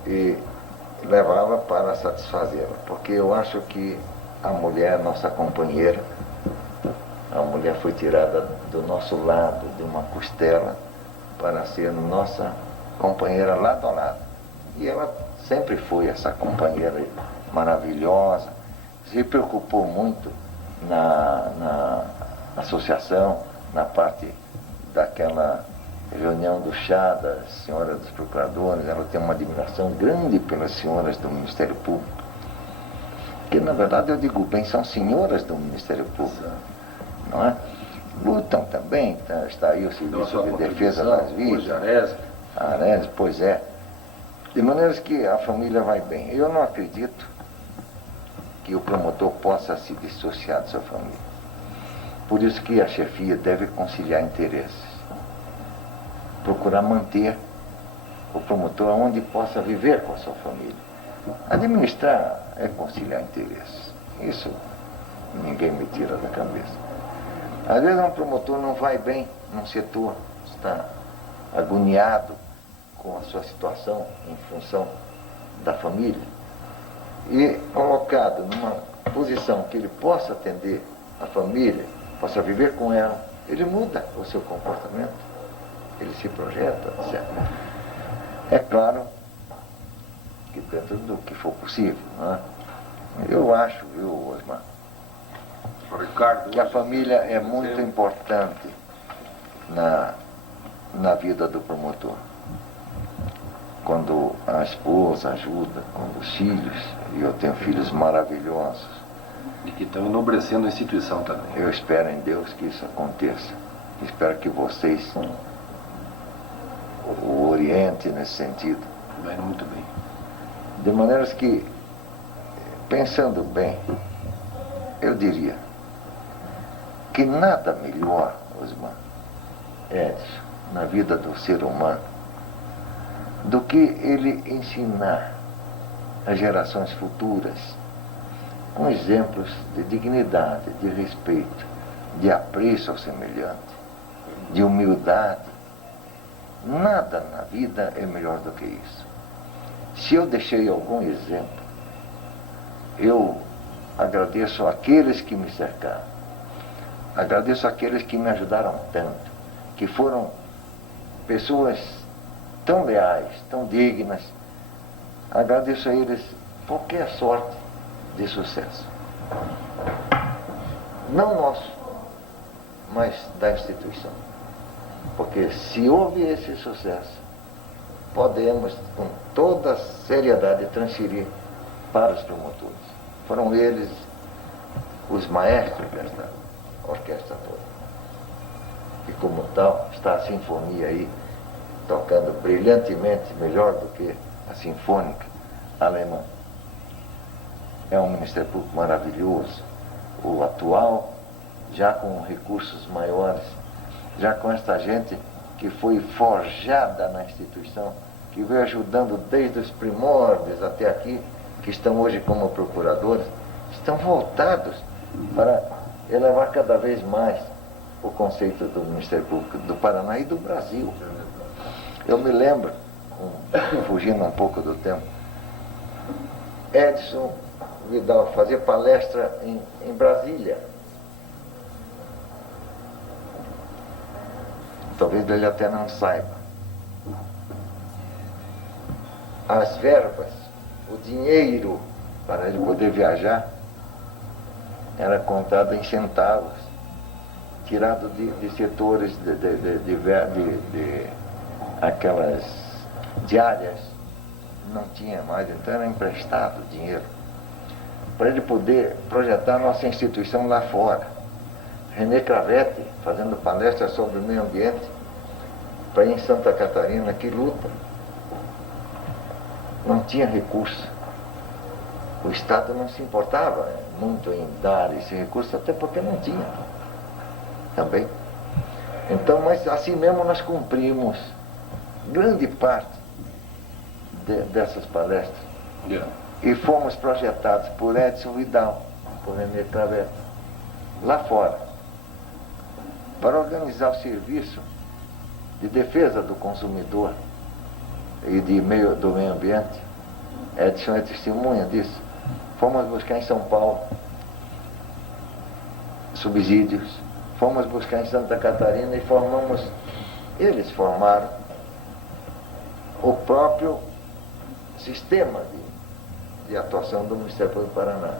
e levava para satisfazê-la. Porque eu acho que a mulher, nossa companheira, a mulher foi tirada do nosso lado, de uma costela, para ser nossa companheira lado a lado. E ela sempre foi essa companheira maravilhosa, se preocupou muito na associação, na parte daquela reunião do chá das senhoras dos procuradores. Ela tem uma admiração grande pelas senhoras do Ministério Público, que na verdade eu digo bem, são senhoras do Ministério Público, não é? Lutam também, está aí o Serviço de Defesa das Vítimas, a Ares, pois é. De maneira que a família vai bem. Eu não acredito que o promotor possa se dissociar de sua família. Por isso que a chefia deve conciliar interesses. Procurar manter o promotor onde possa viver com a sua família. Administrar é conciliar interesses. Isso ninguém me tira da cabeça. Às vezes um promotor não vai bem num setor, está agoniado com a sua situação em função da família, e colocado numa posição que ele possa atender a família, possa viver com ela, ele muda o seu comportamento, ele se projeta, etc. É claro que dentro do que for possível, não é? Eu acho, Osmar, Ricardo, que a família é muito importante na vida do promotor. Quando a esposa ajuda, quando os filhos, e eu tenho filhos maravilhosos. E que estão enobrecendo a instituição também. Eu espero em Deus que isso aconteça. Espero que vocês o orientem nesse sentido. Vai muito bem. De maneira que, pensando bem, eu diria que nada melhor, Osmar, Edson, na vida do ser humano, do que ele ensinar às gerações futuras com exemplos de dignidade, de respeito, de apreço ao semelhante, de humildade. Nada na vida é melhor do que isso. Se eu deixei algum exemplo, eu agradeço àqueles que me cercaram, agradeço àqueles que me ajudaram tanto, que foram pessoas tão leais, tão dignas. Agradeço a eles qualquer sorte de sucesso. Não nosso, mas da instituição. Porque se houve esse sucesso, podemos com toda seriedade transferir para os promotores. Foram eles os maestros desta orquestra toda. E como tal, está a sinfonia aí, tocando brilhantemente, melhor do que a sinfônica alemã. É um Ministério Público maravilhoso, o atual, já com recursos maiores, já com esta gente que foi forjada na instituição, que veio ajudando desde os primórdios até aqui, que estão hoje como procuradores, estão voltados para elevar cada vez mais o conceito do Ministério Público do Paraná e do Brasil. Eu me lembro, fugindo um pouco do tempo, Edson Vidal fazia palestra em Brasília. Talvez ele até não saiba. as verbas, o dinheiro para ele poder viajar, era contado em centavos, tirado de setores de aquelas diárias, não tinha mais, então era emprestado dinheiro, para ele poder projetar nossa instituição lá fora. René Cravete, fazendo palestras sobre o meio ambiente, para ir em Santa Catarina, que luta. Não tinha recurso. O Estado não se importava muito em dar esse recurso, até porque não tinha também. Então, mas assim mesmo nós cumprimos grande parte dessas palestras. Yeah. E fomos projetados por Edson Vidal, por René Cravete, lá fora, para organizar o serviço de defesa do consumidor e do meio ambiente. Edson é testemunha disso. Fomos buscar em São Paulo subsídios, fomos buscar em Santa Catarina e eles formaram o próprio sistema de atuação do Ministério Público do Paraná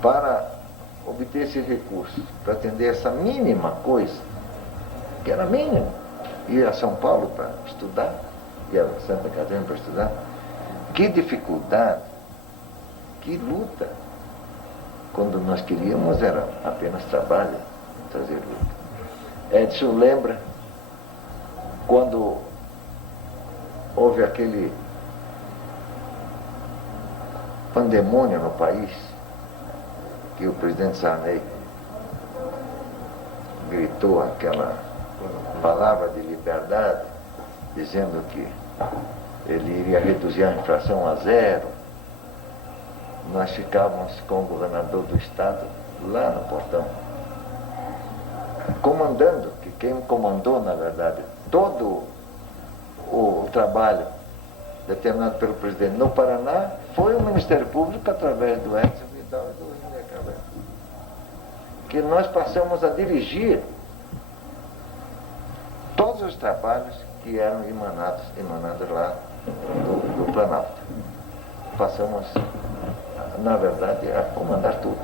para obter esse recurso, para atender essa mínima coisa, que era mínimo, ir a São Paulo para estudar, ir a Santa Catarina para estudar. Que dificuldade, que luta. Quando nós queríamos era apenas trabalho, trazer luta. Edson lembra quando houve aquele pandemônio no país, que o presidente Sarney gritou aquela palavra de liberdade, dizendo que ele iria reduzir a inflação a 0. Nós ficávamos com o governador do estado lá no portão, comandando, que quem comandou, na verdade, todo o trabalho determinado pelo presidente no Paraná foi o Ministério Público através do Edson Vidal e do René Cravete, que nós passamos a dirigir todos os trabalhos que eram emanados lá do Planalto. Passamos, na verdade, a comandar tudo.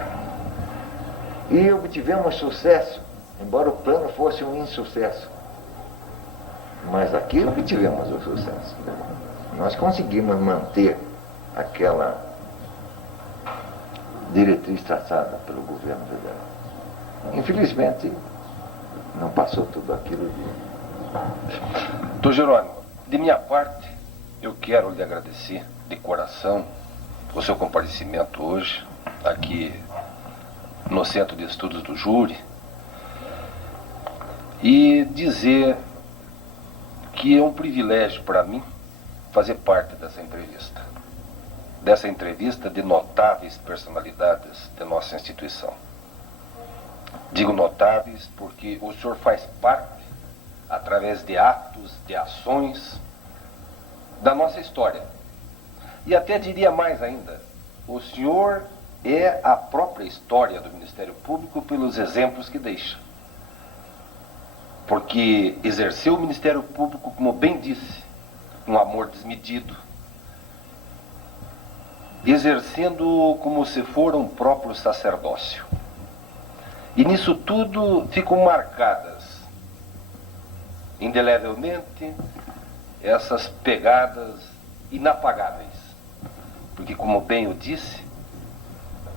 E obtivemos sucesso, embora o plano fosse um insucesso. Mas aqui obtivemos o sucesso. Nós conseguimos manter aquela diretriz traçada pelo governo federal. Infelizmente, não passou tudo aquilo de... Doutor Jerônimo, de minha parte, eu quero lhe agradecer de coração o seu comparecimento hoje, aqui no Centro de Estudos do Júri, e dizer que é um privilégio para mim fazer parte dessa entrevista de notáveis personalidades de nossa instituição. Digo notáveis porque o senhor faz parte, através de atos, de ações, da nossa história. E até diria mais ainda, o senhor é a própria história do Ministério Público pelos exemplos que deixa. Porque exerceu o Ministério Público, como bem disse, um amor desmedido, exercendo como se for um próprio sacerdócio. E nisso tudo ficam marcadas, indelevelmente, essas pegadas inapagáveis. Porque, como bem eu disse,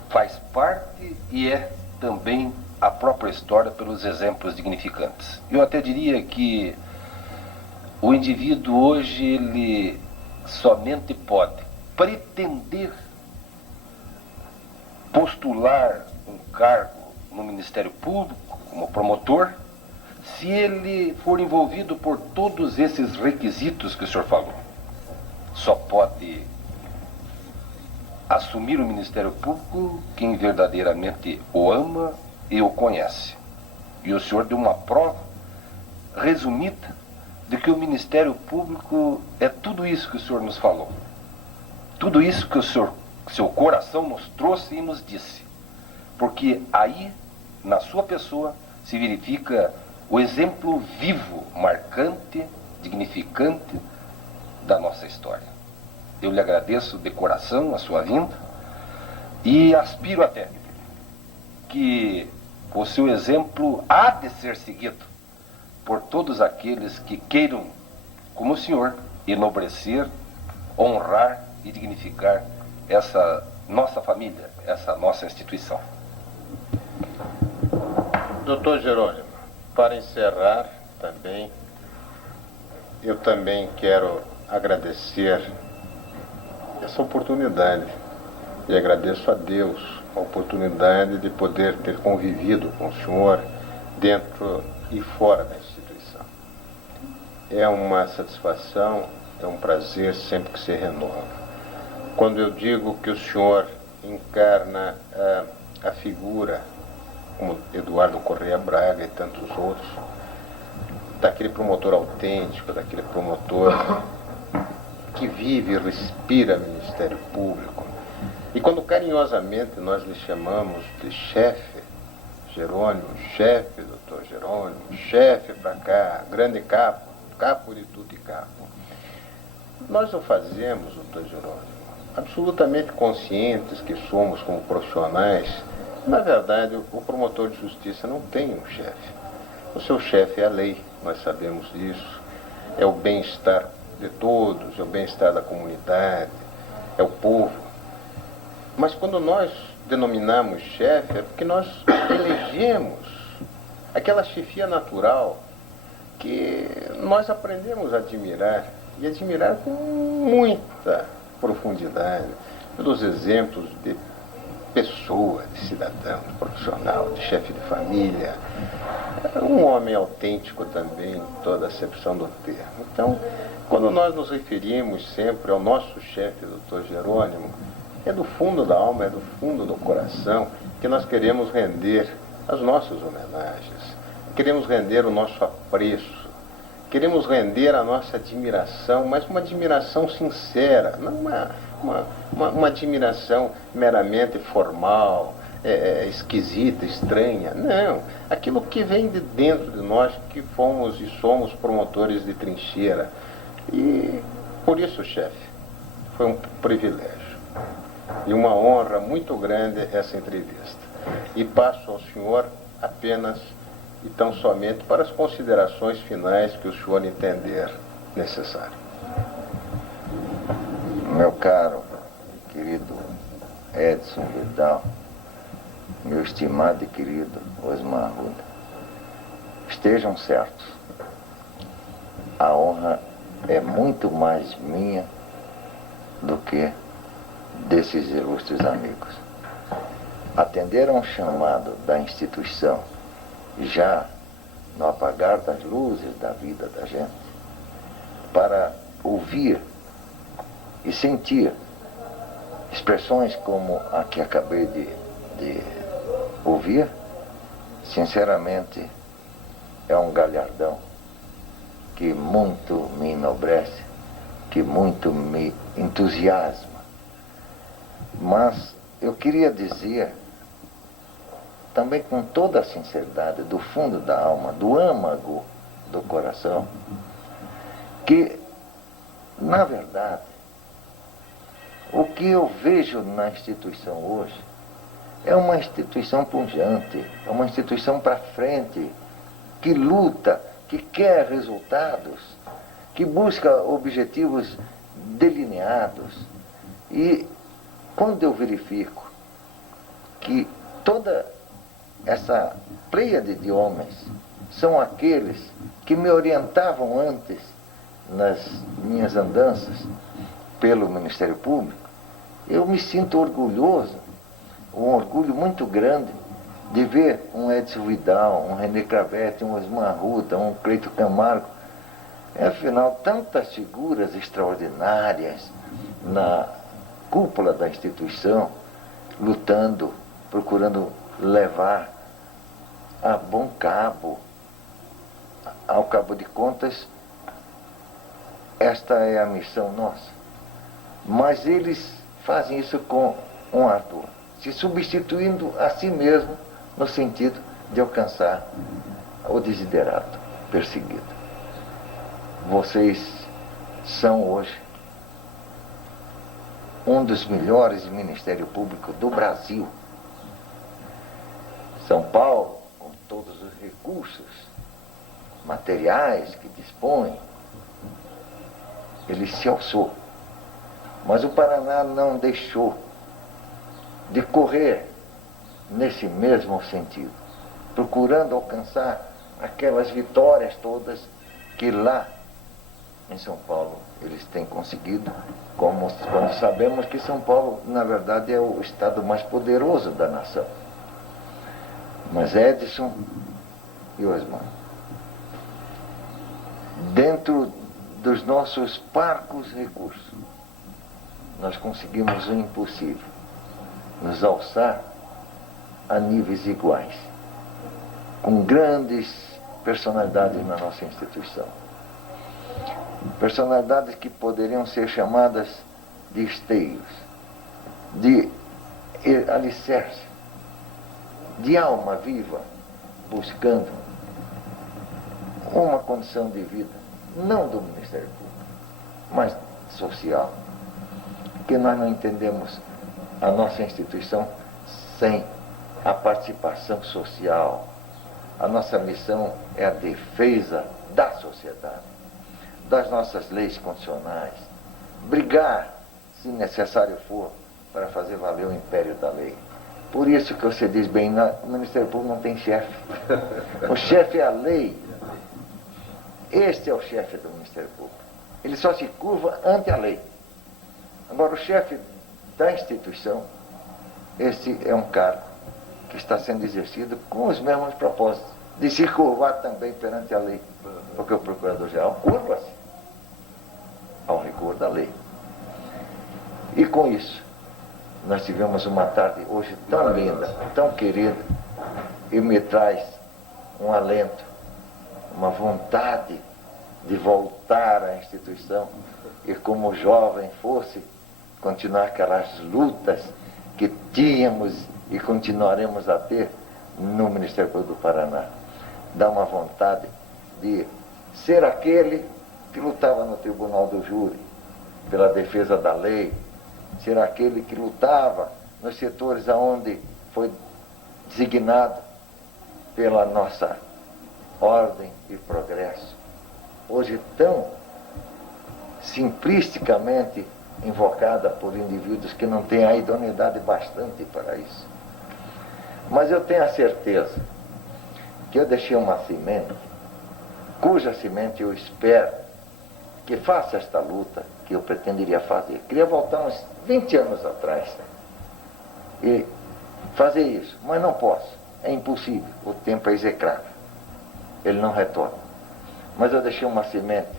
faz parte e é também a própria história pelos exemplos dignificantes. Eu até diria que o indivíduo hoje, ele somente pode pretender postular um cargo no Ministério Público, como promotor, se ele for envolvido por todos esses requisitos que o senhor falou. Só pode assumir o Ministério Público quem verdadeiramente o ama e o conhece. E o senhor deu uma prova resumida de que o Ministério Público é tudo isso que o senhor nos falou. Tudo isso que o senhor, seu coração nos trouxe e nos disse. Porque aí, na sua pessoa, se verifica o exemplo vivo, marcante, dignificante da nossa história. Eu lhe agradeço de coração a sua vinda e aspiro até que o seu exemplo há de ser seguido por todos aqueles que queiram, como o senhor, enobrecer, honrar e dignificar essa nossa família, essa nossa instituição. Doutor Jerônimo, para encerrar também, eu também quero agradecer essa oportunidade e agradeço a Deus a oportunidade de poder ter convivido com o senhor dentro e fora da instituição. É uma satisfação, é um prazer sempre que se renova. Quando eu digo que o senhor encarna a figura, como Eduardo Correia Braga e tantos outros, daquele promotor autêntico, daquele promotor que vive e respira Ministério Público. E quando carinhosamente nós lhe chamamos de chefe, Jerônimo, chefe, doutor Jerônimo, chefe para cá, grande capo, capo de tudo e capo. Nós o fazemos, doutor Jerônimo, absolutamente conscientes que somos como profissionais. Na verdade, o promotor de justiça não tem um chefe. O seu chefe é a lei, nós sabemos disso. É o bem-estar de todos, é o bem-estar da comunidade, é o povo. Mas quando nós denominamos chefe, é porque nós elegemos aquela chefia natural que nós aprendemos a admirar, e admirar com muita profundidade, pelos exemplos de pessoa, de cidadão, de profissional, de chefe de família, um homem autêntico também, em toda a acepção do termo. Então, quando nós nos referimos sempre ao nosso chefe, doutor Jerônimo, é do fundo da alma, é do fundo do coração que nós queremos render as nossas homenagens, queremos render o nosso apreço, queremos render a nossa admiração, mas uma admiração sincera, não uma admiração meramente formal, esquisita, estranha. Não, aquilo que vem de dentro de nós, que fomos e somos promotores de trincheira. E por isso, chefe, foi um privilégio e uma honra muito grande essa entrevista. E passo ao senhor apenas e tão somente para as considerações finais que o senhor entender necessário. Meu caro, querido Edson Vidal, meu estimado e querido Osmar Arruda, estejam certos, a honra é muito mais minha do que desses ilustres amigos. Atenderam ao chamado da instituição já no apagar das luzes da vida da gente, para ouvir e sentir expressões como a que acabei de ouvir. Sinceramente, é um galhardão que muito me enobrece, que muito me entusiasma. Mas eu queria dizer, também com toda a sinceridade, do fundo da alma, do âmago do coração, que, na verdade, o que eu vejo na instituição hoje é uma instituição pujante, é uma instituição para frente, que luta, que quer resultados, que busca objetivos delineados. E quando eu verifico que toda essa pleiade de homens são aqueles que me orientavam antes nas minhas andanças pelo Ministério Público, eu me sinto orgulhoso, um orgulho muito grande de ver um Edson Vidal, um René Cravete, um Osmar Arruda, um Cleito Camargo, afinal, tantas figuras extraordinárias na cúpula da instituição, lutando, procurando levar a bom cabo, ao cabo de contas, esta é a missão nossa. Mas eles fazem isso com um ardor, se substituindo a si mesmo no sentido de alcançar o desiderato perseguido. Vocês são hoje um dos melhores Ministérios Públicos do Brasil. São Paulo, com todos os recursos materiais que dispõe, ele se alçou. Mas o Paraná não deixou de correr nesse mesmo sentido, procurando alcançar aquelas vitórias todas que lá em São Paulo eles têm conseguido, quando sabemos que São Paulo, na verdade, é o estado mais poderoso da nação. Mas Edson e Osmar, dentro dos nossos parcos recursos, nós conseguimos o impossível, nos alçar a níveis iguais, com grandes personalidades na nossa instituição. Personalidades que poderiam ser chamadas de esteios, de alicerce, de alma viva, buscando uma condição de vida, não do Ministério Público, mas social. Porque nós não entendemos a nossa instituição sem a participação social. A nossa missão é a defesa da sociedade, das nossas leis constitucionais, brigar, se necessário for, para fazer valer o império da lei. Por isso que você diz bem, o Ministério Público não tem chefe. O chefe é a lei. Este é o chefe do Ministério Público. Ele só se curva ante a lei. Agora, o chefe da instituição, esse é um cargo que está sendo exercido com os mesmos propósitos, de se curvar também perante a lei. Porque o Procurador-Geral curva-se ao rigor da lei. E com isso, nós tivemos uma tarde hoje tão linda, tão querida, e me traz um alento, uma vontade de voltar à instituição e, como jovem, fosse continuar aquelas lutas que tínhamos e continuaremos a ter no Ministério Público do Paraná. Dá uma vontade de ser aquele que lutava no Tribunal do Júri pela defesa da lei, ser aquele que lutava nos setores aonde foi designado pela nossa ordem e progresso, hoje tão simplisticamente invocada por indivíduos que não têm a idoneidade bastante para isso. Mas eu tenho a certeza que eu deixei uma semente, cuja semente eu espero que faça esta luta que eu pretenderia fazer. Queria voltar uns 20 anos atrás e fazer isso, mas não posso, é impossível, o tempo é execrável, ele não retorna. Mas eu deixei uma semente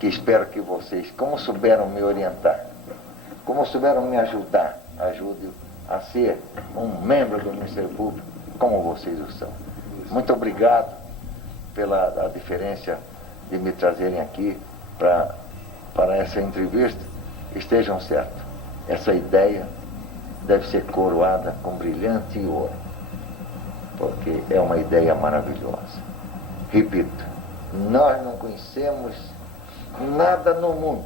que espero que vocês, como souberam me orientar, como souberam me ajudar, ajudem a ser um membro do Ministério Público, como vocês o são. Muito obrigado pela diferença de me trazerem aqui para essa entrevista. Estejam certos, essa ideia deve ser coroada com brilhante ouro, porque é uma ideia maravilhosa. Repito, nós não conhecemos nada no mundo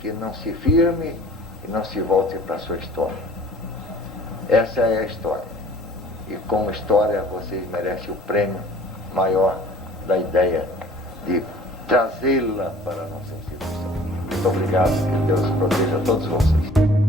que não se firme e não se volte para a sua história. Essa é a história. E como história, vocês merecem o prêmio maior da ideia de trazê-la para a nossa instituição. Muito obrigado, que Deus proteja todos vocês.